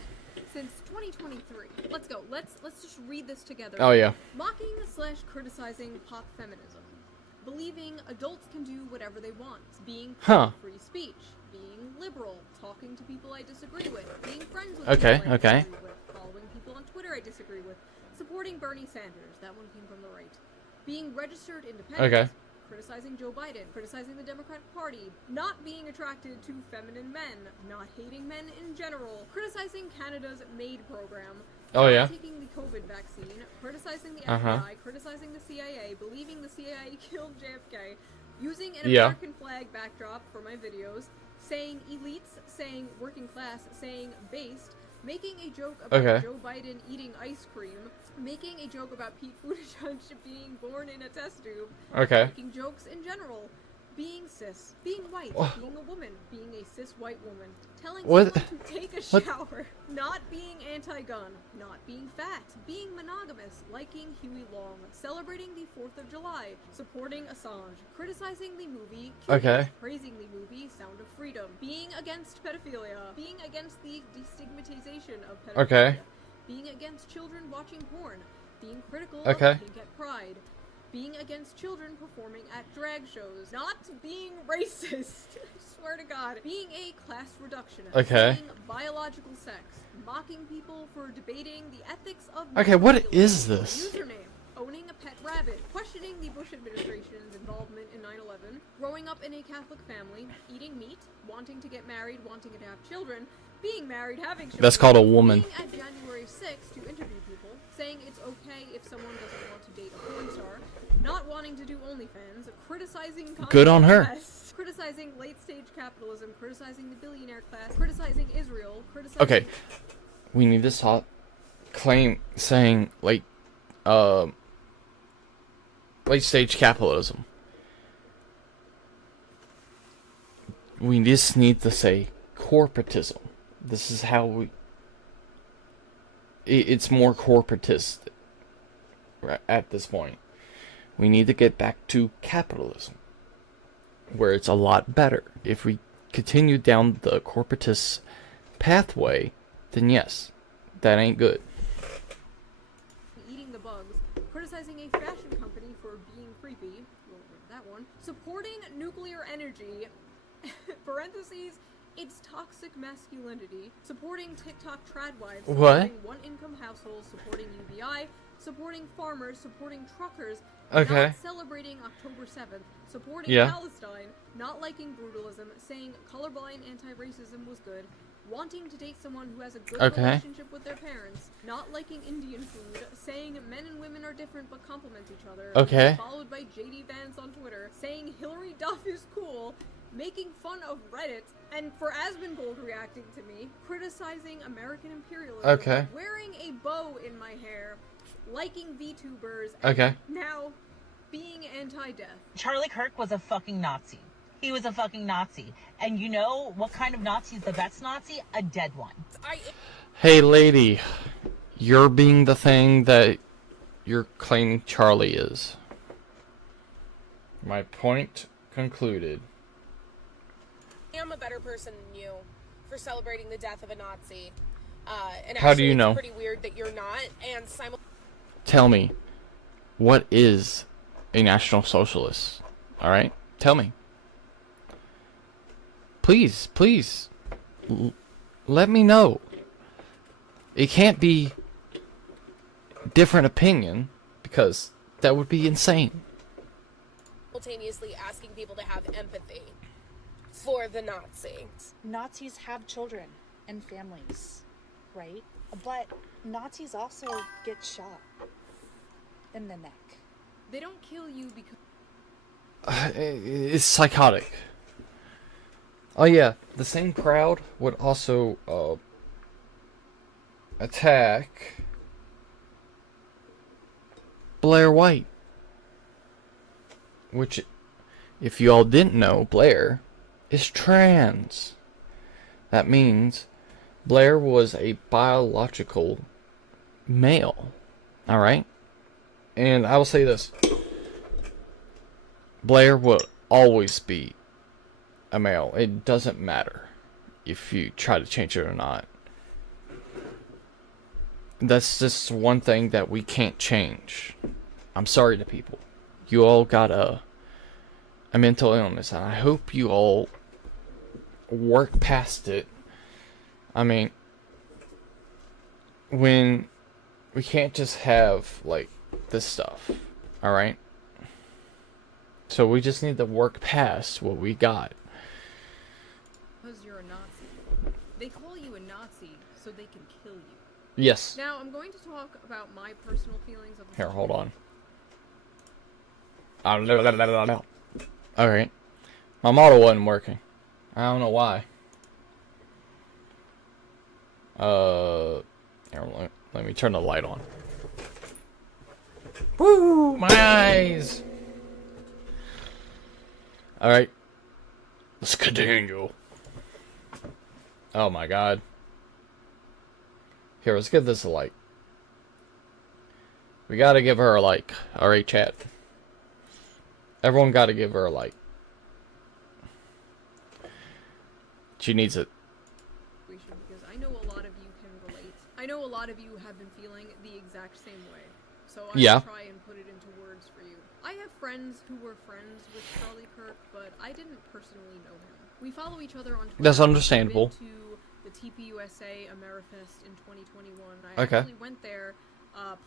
since 2023. Let's go. Let's just read this together. Oh yeah. Mocking / criticizing pop feminism. Believing adults can do whatever they want. Being free speech. Being liberal. Talking to people I disagree with. Being friends with people I disagree with. Following people on Twitter I disagree with. Supporting Bernie Sanders. That one came from the right. Being registered independent. Criticizing Joe Biden. Criticizing the Democratic Party. Not being attracted to feminine men. Not hating men in general. Criticizing Canada's MAID program. Not taking the COVID vaccine. Criticizing the FBI. Criticizing the CIA. Believing the CIA killed JFK. Using an American flag backdrop for my videos. Saying elites. Saying working class. Saying based. Making a joke about Joe Biden eating ice cream. Making a joke about Pete Buttigieg being born in a test tube. Making jokes in general. Being cis. Being white. Being a woman. Being a cis white woman. Telling someone to take a shower. Not being anti-gun. Not being fat. Being monogamous. Liking Huey Long. Celebrating the 4th of July. Supporting Assange. Criticizing the movie. Praising the movie Sound of Freedom. Being against pedophilia. Being against the destigmatization of pedophilia. Being against children watching porn. Being critical of Pink at Pride. Being against children performing at drag shows. Not being racist. I swear to God. Being a class reductionist. Being biological sex. Mocking people for debating the ethics of what is this? Username. Owning a pet rabbit. Questioning the Bush administration's involvement in 9/11. Growing up in a Catholic family. Eating meat. Wanting to get married. Wanting to have children. Being married, having children. That's called a woman. Being at January 6th to interview people. Saying it's okay if someone doesn't want to date a porn star. Not wanting to do OnlyFans. Criticizing Good on her. West, criticizing late-stage capitalism. Criticizing the billionaire class. Criticizing Israel. Criticizing... We need to stop saying, like, late-stage capitalism. We just need to say corporatism. This is how it's more corporatist at this point. We need to get back to capitalism, where it's a lot better. If we continue down the corporatist pathway, then yes, that ain't good. Eating the bugs, criticizing a fashion company for being creepy, that one, supporting nuclear energy, parentheses, it's toxic masculinity, supporting TikTok tradwives, supporting one-income households, supporting UBI, supporting farmers, supporting truckers, not celebrating October 7th, supporting Palestine, not liking brutalism, saying colorblind anti-racism was good, wanting to date someone who has a good relationship with their parents, not liking Indian food, saying men and women are different but complement each other, followed by JD Vance on Twitter, saying Hillary Duff is cool, making fun of Reddit, and for Asmongold reacting to me, criticizing American imperialism, wearing a bow in my hair, liking VTubers, and now being anti-death. Charlie Kirk was a fucking Nazi. He was a fucking Nazi. And you know what kind of Nazi is the best Nazi? A dead one. Hey, lady, you're being the thing that you're claiming Charlie is. My point concluded. I'm a better person than you for celebrating the death of a Nazi. And How do you it's know? pretty weird that you're not. And Tell me, what is a National Socialist? Alright? Tell me. Please, please. Let me know. It can't be different opinion, because that would be insane. simultaneously asking people to have empathy for the Nazi. Nazis have children and families, right? But Nazis also get shot in the neck. They don't kill you because... It's psychotic. Oh yeah, the same crowd would also attack Blair White. Which, if you all didn't know, Blair is trans. That means Blair was a biological male. Alright? And I will say this. Blair will always be a male. It doesn't matter if you try to change it or not. That's just one thing that we can't change. I'm sorry to people. You all got a mental illness, and I hope you all work past it. I mean, when we can't just have, like, this stuff, alright? So we just need to work past what we got. Because you're a Nazi. They call you a Nazi so they can kill you. Yes. Now, I'm going to talk about my personal feelings of the Here, hold on. situation. Alright. My model wasn't working. I don't know why. Here, let me turn the light on. Woo! My eyes! Alright. Let's continue. Oh my god. Here, let's give this a like. We gotta give her a like. Alright, chat. Everyone gotta give her a like. She needs it. Because I know a lot of you can relate. I know a lot of you have been feeling the exact same way. So I will try and put it into words for you. I have friends who were friends with Charlie Kirk, but I didn't personally know him. We follow each other on Twitter. That's understandable. I've been to the TPUSA Amerifest in 2021. I Okay. actually went there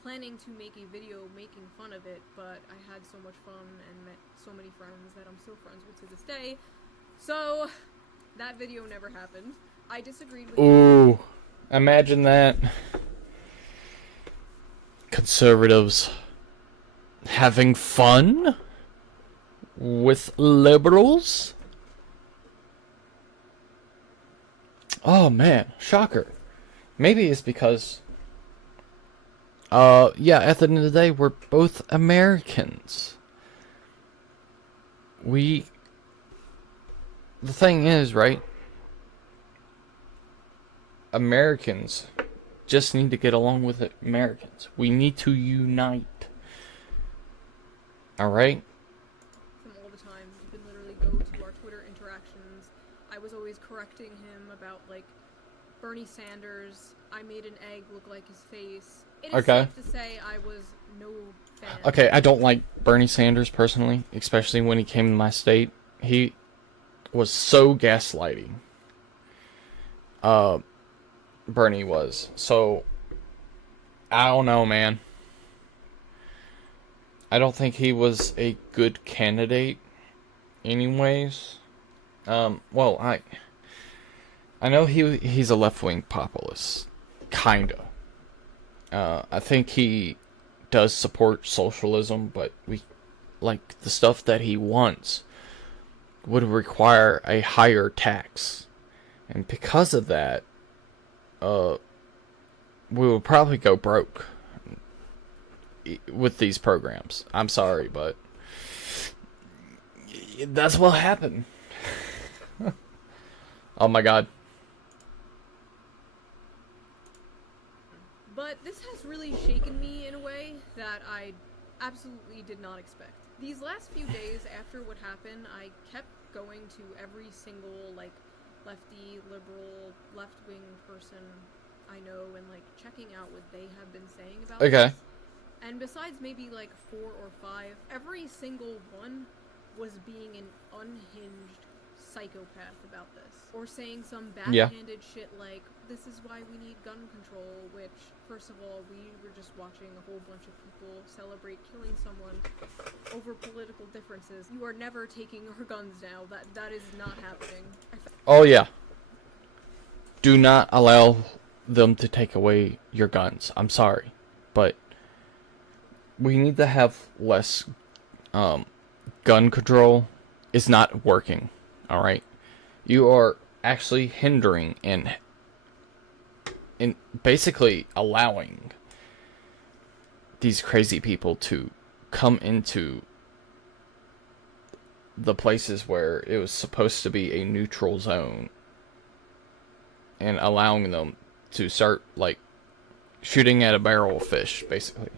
planning to make a video making fun of it, but I had so much fun and met so many friends that I'm still friends with to this day. So that video never happened. I disagreed with Ooh. Imagine that. Conservatives having fun with liberals? Oh man, shocker. Maybe it's because yeah, at the end of the day, we're both Americans. The thing is, right? Americans just need to get along with it. Americans. We need to unite. Alright? him all the time. You can literally go to our Twitter interactions. I was always correcting him about, like, Bernie Sanders. I made an egg look like his face. It is Okay. safe to say I was no fan. Okay, I don't like Bernie Sanders personally, especially when he came to my state. He was so gaslighting. Bernie was. So, I don't know, man. I don't think he was a good candidate anyways. Well, I know he's a left-wing populist. Kinda. I think he does support socialism, but the stuff that he wants would require a higher tax. And because of that, we will probably go broke with these programs. I'm sorry, but that's what happened. Oh my god. But this has really shaken me in a way that I absolutely did not expect. These last few days after what happened, I kept going to every single, like, lefty, liberal, left-wing person I know and, like, checking out what they have been saying about this. And besides maybe, like, 4 or 5, every single one was being an unhinged psychopath about this. Or saying some backhanded shit like, this is why we need gun control, which, first of all, we were just watching a whole bunch of people celebrate killing someone over political differences. You are never taking our guns now. That is not happening. Oh yeah. Do not allow them to take away your guns. I'm sorry. But we need to have less gun control. Is not working. Alright? You are actually hindering and basically allowing these crazy people to come into the places where it was supposed to be a neutral zone and allowing them to start, like, shooting at a barrel of fish, basically.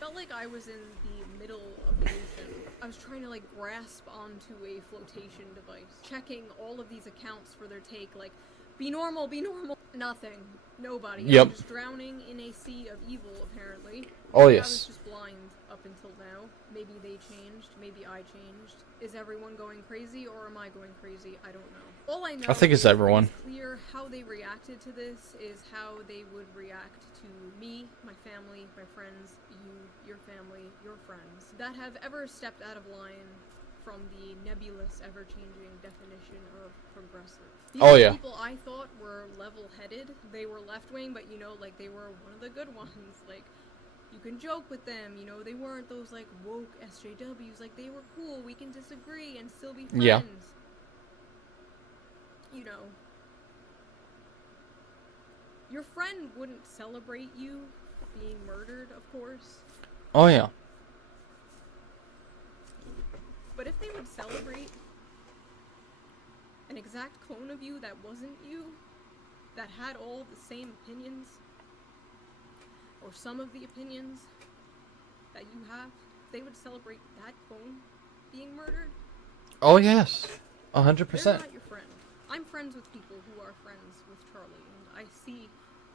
Felt like I was in the middle of the ocean. I was trying to, like, grasp onto a flotation device, checking all of these accounts for their take, like, be normal, be normal. Nothing. Nobody. Yep. I'm just drowning in a sea of evil, apparently. Oh, I yes. was just blind up until now. Maybe they changed. Maybe I changed. Is everyone going crazy, or am I going crazy? I don't know. All I know I think it's everyone. It's clear how they reacted to this is how they would react to me, my family, my friends, you, your family, your friends, that have ever stepped out of line from the nebulous, ever-changing definition of progressive. These people I thought were level-headed. They were left-wing, but, you know, like, they were one of the good ones. Like, you can joke with them, you know, they weren't those, like, woke SJWs. Like, they were cool, we can disagree and still be friends. Yeah. You know. Your friend wouldn't celebrate you being murdered, of course. Oh, yeah. But if they would celebrate an exact clone of you that wasn't you, that had all the same opinions, or some of the opinions that you have, they would celebrate that clone being murdered. Oh, yes. 100%. They're not your friend. I'm friends with people who are friends with Charlie, and I see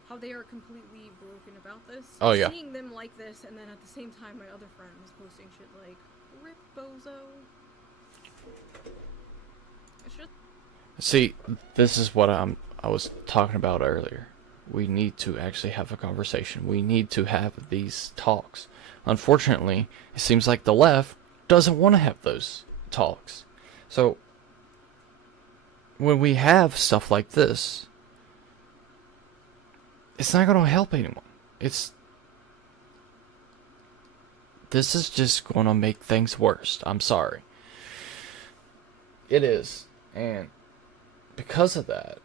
how they are completely broken about this. Oh, yeah. Seeing them like this, and then at the same time my other friend was posting shit like, "Rip Bozo." It's just... See, this is what I was talking about earlier. We need to actually have a conversation. We need to have these talks. Unfortunately, it seems like the left doesn't want to have those talks. So, when we have stuff like this, it's not going to help anyone. This is just going to make things worse. I'm sorry. It is. And because of that,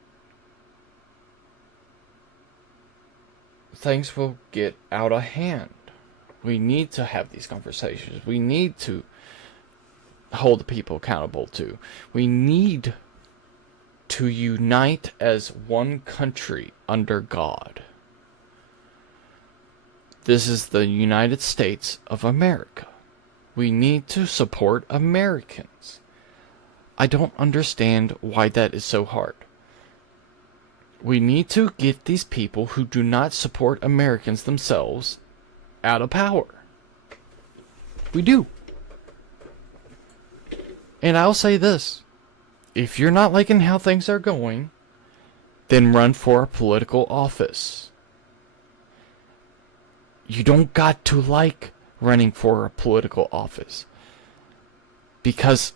things will get out of hand. We need to have these conversations. We need to hold the people accountable too. We need to unite as one country under God. This is the United States of America. We need to support Americans. I don't understand why that is so hard. We need to get these people who do not support Americans themselves out of power. We do. And I'll say this. If you're not liking how things are going, then run for a political office. You don't got to like running for a political office. Because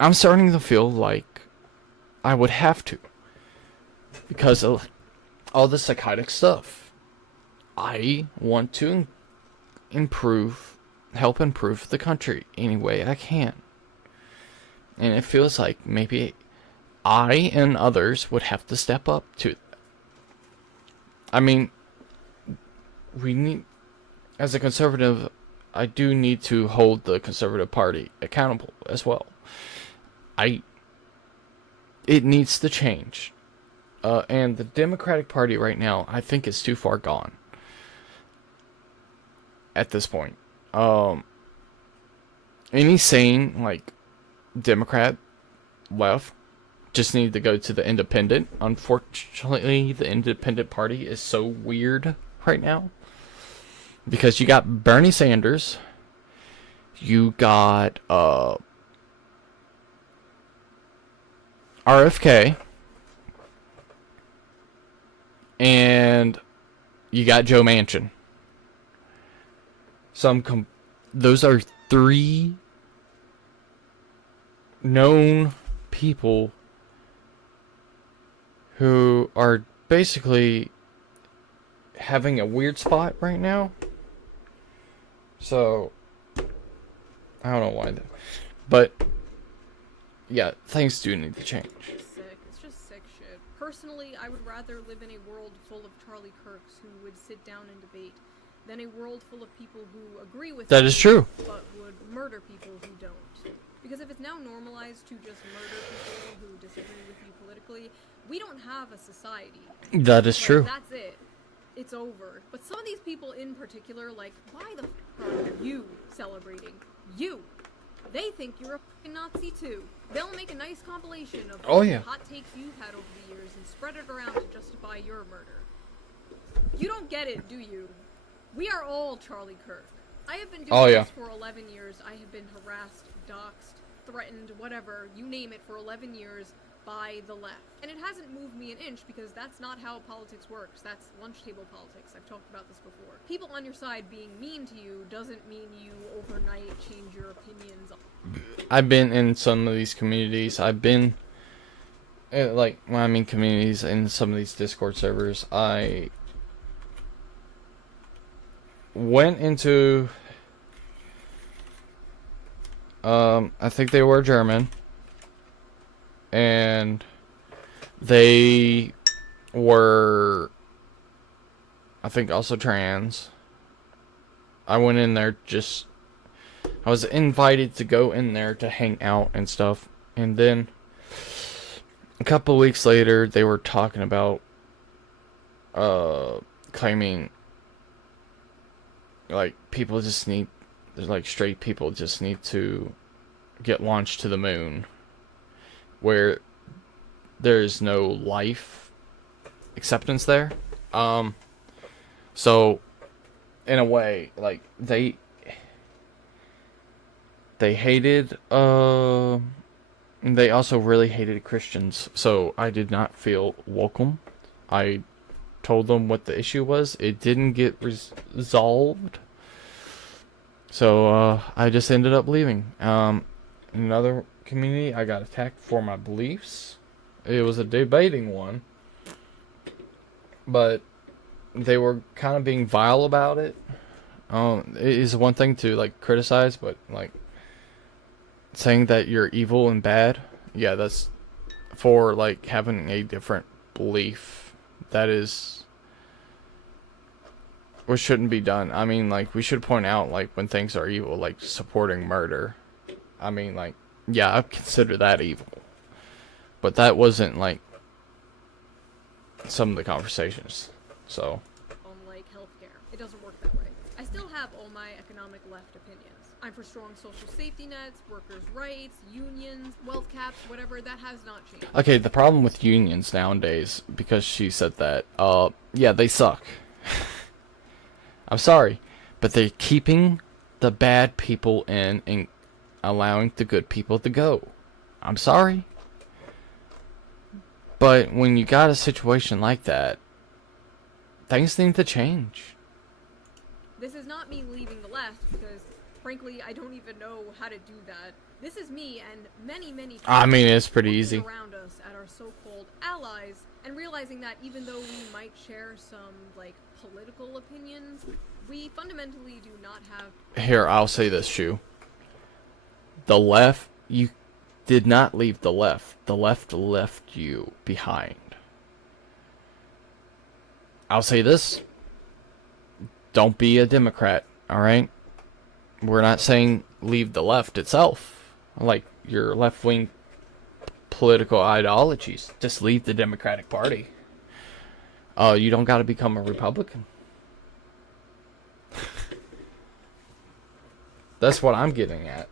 I'm starting to feel like I would have to. Because of all the psychotic stuff. I want to help improve the country any way I can. And it feels like maybe I and others would have to step up to that. I mean, we need, as a conservative, I do need to hold the Conservative Party accountable as well. It needs to change. And the Democratic Party right now, I think, is too far gone. At this point. Any sane, like, Democrat left just need to go to the independent. Unfortunately, the independent party is so weird right now. Because you got Bernie Sanders. You got, RFK. And you got Joe Manchin. Those are three known people who are basically having a weird spot right now. So, I don't know why. But, yeah, things do need to change. It's just sick shit. Personally, I would rather live in a world full of Charlie Kirks who would sit down and debate than a world full of people who agree with That you, is true. but would murder people who don't. Because if it's now normalized to just murder people who disagree with you politically, we don't have a society. That is true. That's it. It's over. But some of these people in particular, like, why the f are you celebrating? You! They think you're a fucking Nazi too. They'll make a nice compilation of all the hot takes you've had over the years and spread it around to justify your murder. You don't get it, do you? We are all Charlie Kirk. I have been doing this for 11 years. I have been harassed, doxxed, threatened, whatever, you name it, for 11 years by the left. And it hasn't moved me an inch because that's not how politics works. That's lunch table politics. I've talked about this before. People on your side being mean to you doesn't mean you overnight change your opinions. I've been in some of these communities. I've been, like, when I mean communities, in some of these Discord servers, I went into, I think they were German, and they were, I think, also trans. I went in there I was invited to go in there to hang out and stuff, and then a couple of weeks later, they were talking about, claiming, like, people just need, like, straight people just need to get launched to the moon, where there's no life acceptance there. So, in a way, like, they hated, they also really hated Christians, so I did not feel welcome. I told them what the issue was. It didn't get resolved, so I just ended up leaving. Another community, I got attacked for my beliefs. It was a debating one, but they were kind of being vile about it. It is one thing to, like, criticize, but, like, saying that you're evil and bad, yeah, that's for, like, having a different belief. That is what shouldn't be done. I mean, like, we should point out, like, when things are evil, like supporting murder. I mean, like, yeah, I consider that evil, but that wasn't, like, some of the conversations. So on, like, healthcare. It doesn't work that way. I still have all my economic left opinions. I'm for strong social safety nets, workers' rights, unions, wealth caps, whatever. That has not changed. okay, the problem with unions nowadays, because she said that, yeah, they suck. I'm sorry, but they're keeping the bad people in and allowing the good people to go. I'm sorry, but when you got a situation like that, things need to change. This is not me leaving the left because, frankly, I don't even know how to do that. This is me and many people I mean, it's pretty easy. around us at our so-called allies, and realizing that even though we might share some, like, political opinions, we fundamentally do not have... Here, I'll say this, Shu. The left, you did not leave the left. The left left you behind. I'll say this. Don't be a Democrat, alright? We're not saying leave the left itself. Like, your left-wing political ideologies. Just leave the Democratic Party. You don't got to become a Republican. That's what I'm getting at.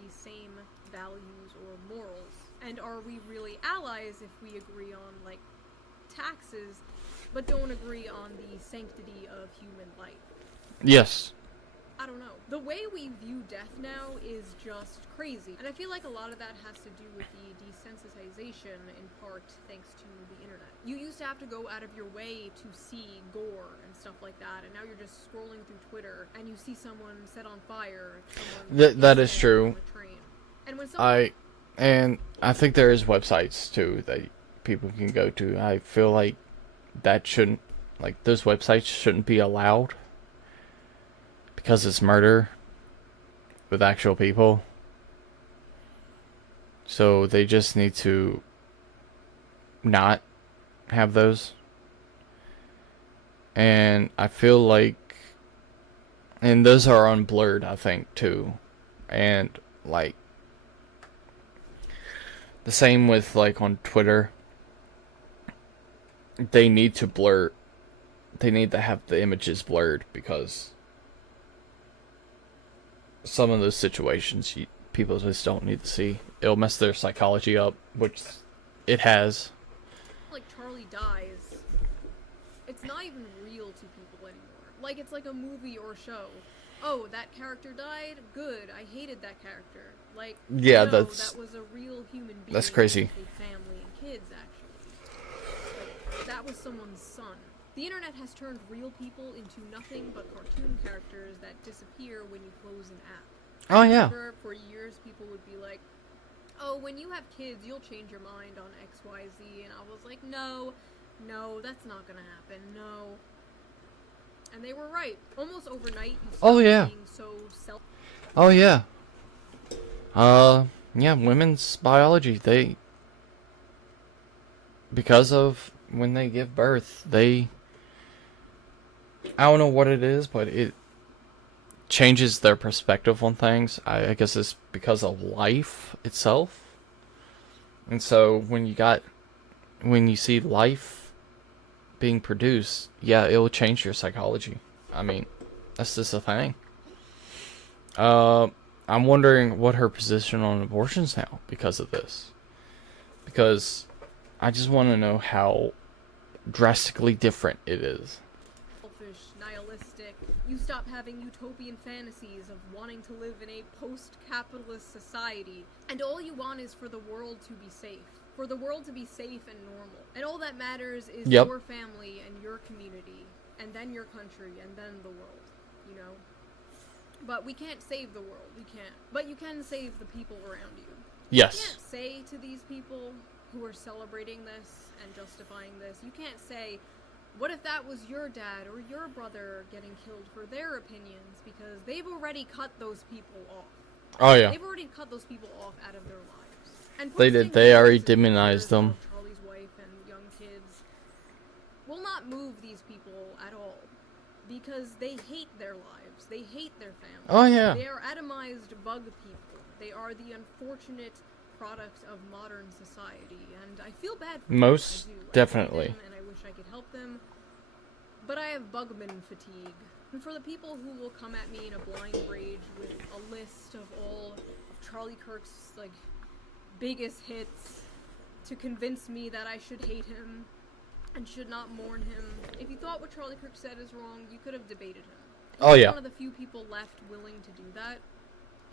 The same values or morals? And are we really allies if we agree on, like, taxes, but don't agree on the sanctity of human life? Yes. I don't know. The way we view death now is just crazy. And I feel like a lot of that has to do with the desensitization, in part thanks to the internet. You used to have to go out of your way to see gore and stuff like that, and now you're just scrolling through Twitter and you see someone set on fire. That is true. And when someone And I think there is websites too that people can go to. I feel like that shouldn't, like, those websites shouldn't be allowed because it's murder with actual people. So they just need to not have those. And I feel like, and those are unblurred, I think, too. And like the same with, like, on Twitter, they need to blur, they need to have the images blurred, because some of those situations people just don't need to see. It'll mess their psychology up, which it has. like Charlie dies, it's not even real to people anymore. Like, it's like a movie or show. Oh, that character died? Good. I hated that character. Like, yeah, no, that was a real human being. That's crazy. With a family and kids, actually. Like, that was someone's son. The internet has turned real people into nothing but cartoon characters that disappear when you close an app. Oh, I yeah. remember for years people would be like, oh, when you have kids, you'll change your mind on XYZ. And I was like, no, that's not gonna happen, no. And they were right. Almost overnight, you Oh, stopped yeah. being so self- Oh, yeah. Yeah, women's biology, because of when they give birth, I don't know what it is, but it changes their perspective on things. I guess it's because of life itself. And so when you see life being produced, yeah, it will change your psychology. I mean, that's just a thing. I'm wondering what her position on abortions now because of this. Because I just want to know how drastically different it is. selfish, nihilistic. You stop having utopian fantasies of wanting to live in a post-capitalist society. And all you want is for the world to be safe. For the world to be safe and normal. And all that matters is Yep. your family and your community. And then your country and then the world. You know? But we can't save the world. We can't. But you can save the people around you. Yes. You can't say to these people who are celebrating this and justifying this, you can't say, what if that was your dad or your brother getting killed for their opinions? Because they've already cut those people off. Oh, yeah. They've already cut those people off out of their lives. And They did. They already demonized them. Charlie's wife and young kids will not move these people at all. Because they hate their lives. They hate their families. Oh, yeah. They are atomized bug people. They are the unfortunate product of modern society. And I feel bad for Most them. I do. definitely. I hate them and I wish I could help them. But I have bugman fatigue. And for the people who will come at me in a blind rage with a list of all of Charlie Kirk's, like, biggest hits to convince me that I should hate him and should not mourn him. If you thought what Charlie Kirk said is wrong, you could have debated him. Oh, He's yeah. one of the few people left willing to do that,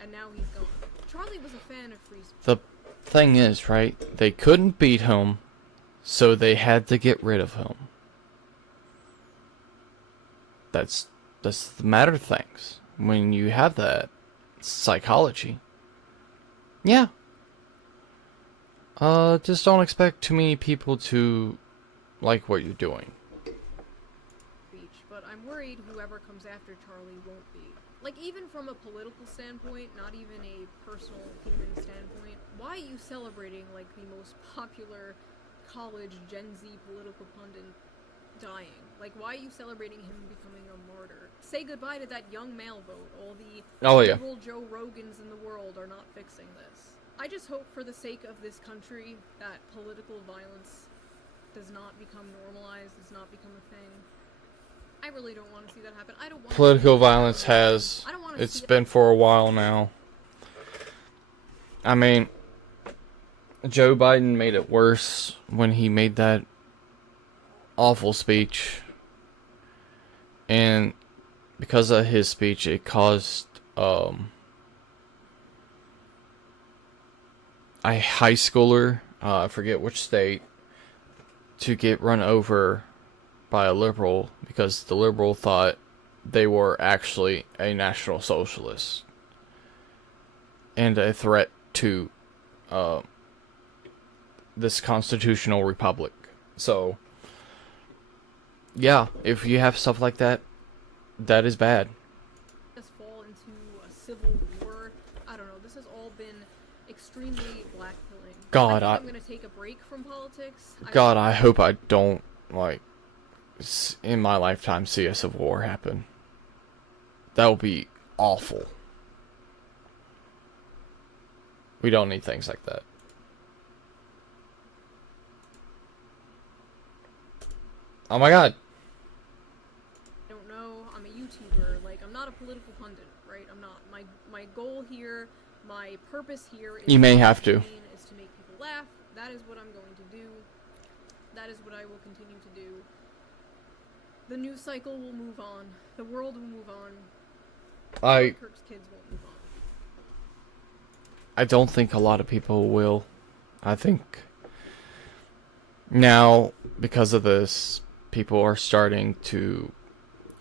and now he's gone. Charlie was a fan of free speech. The thing is, right, they couldn't beat him, so they had to get rid of him. That's the matter of things. When you have that psychology. Yeah. Just don't expect too many people to like what you're doing. But I'm worried whoever comes after Charlie won't be. Like, even from a political standpoint, not even a personal human standpoint, why are you celebrating, like, the most popular college Gen Z political pundit dying? Like, why are you celebrating him becoming a martyr? Say goodbye to that young male vote. All the liberal Joe Rogans in the world are not fixing this. I just hope for the sake of this country that political violence does not become normalized, does not become a thing. I really don't want to see that happen. I don't want Political violence has. It's been for a while now. I mean, Joe Biden made it worse when he made that awful speech. And because of his speech, it caused a high schooler, I forget which state, to get run over by a liberal because the liberal thought they were actually a National Socialist and a threat to this constitutional republic. So, yeah, if you have stuff like that, that is bad. Just fall into a civil war. I don't know. This has all been extremely blackpilling. God, I'm gonna take a break from politics. God, I hope I don't, like, in my lifetime see a civil war happen. That would be awful. We don't need things like that. Oh my god. I don't know. I'm a YouTuber. Like, I'm not a political pundit, right? I'm not. My goal here, my purpose here is You may have to. is to make people laugh. That is what I'm going to do. That is what I will continue to do. The news cycle will move on. The world will move on. Kirk's kids won't move on. I don't think a lot of people will. I think now, because of this, people are starting to...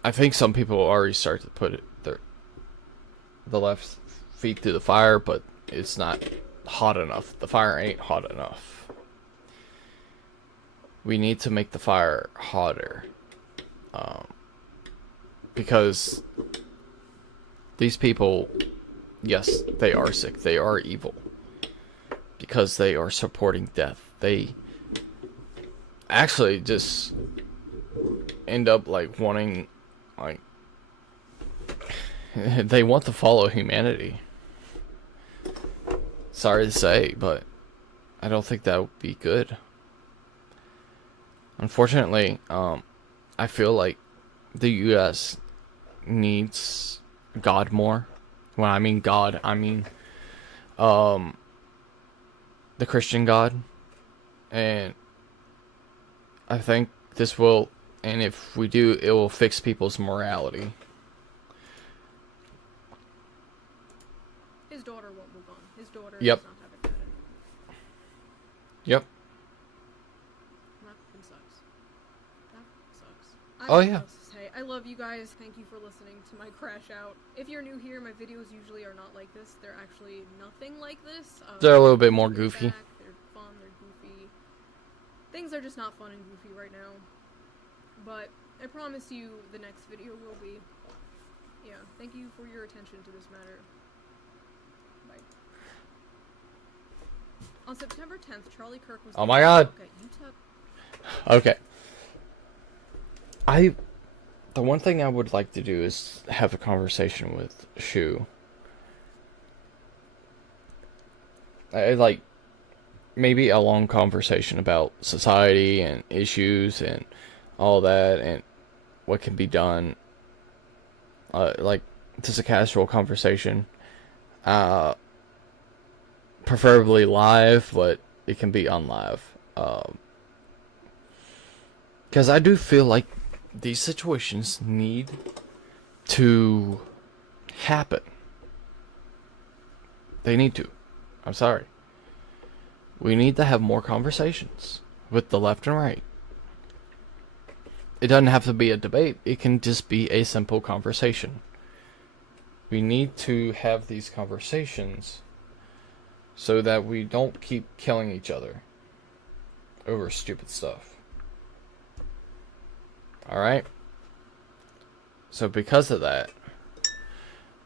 I think some people already start to put the left feet through the fire, but it's not hot enough. The fire ain't hot enough. We need to make the fire hotter. Because these people, yes, they are sick. They are evil. Because they are supporting death. They actually just end up, like, wanting, like, they want to follow humanity. Sorry to say, but I don't think that would be good. Unfortunately, I feel like the U.S. needs God more. When I mean God, I mean the Christian God. And I think this will, and if we do, it will fix people's morality. His daughter won't move on. His daughter Yep. does not have a dad anymore. Yep. That fucking sucks. That sucks. I Oh, don't know yeah. what else to say. I love you guys. Thank you for listening to my crash out. If you're new here, my videos usually are not like this. They're actually nothing like this. They're a little bit more goofy. They're fun. They're goofy. Things are just not fun and goofy right now. But I promise you the next video will be. Yeah, thank you for your attention to this matter. Bye. On September 10th, Charlie Kirk was... Oh my god. Okay. The one thing I would like to do is have a conversation with Shu. Like, maybe a long conversation about society and issues and all that and what can be done. Like, just a casual conversation. Preferably live, but it can be on live. Because I do feel like these situations need to happen. They need to. I'm sorry. We need to have more conversations with the left and right. It doesn't have to be a debate. It can just be a simple conversation. We need to have these conversations so that we don't keep killing each other over stupid stuff. Alright? So because of that,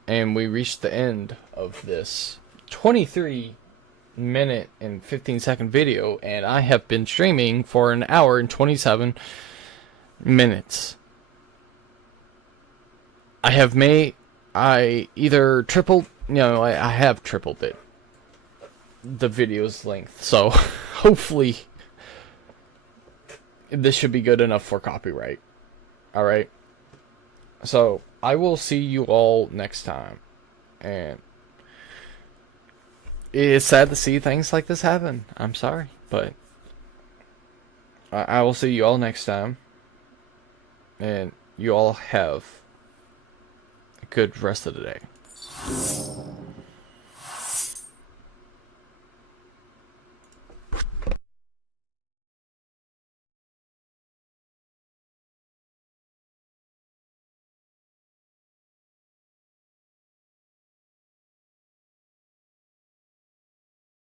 and we reached the end of this 23-minute and 15-second video, and I have been streaming for an hour and 27 minutes. I either tripled, I have tripled it. The video's length, so hopefully this should be good enough for copyright. Alright? So, I will see you all next time. And it's sad to see things like this happen. I'm sorry, but I will see you all next time. And you all have a good rest of the day.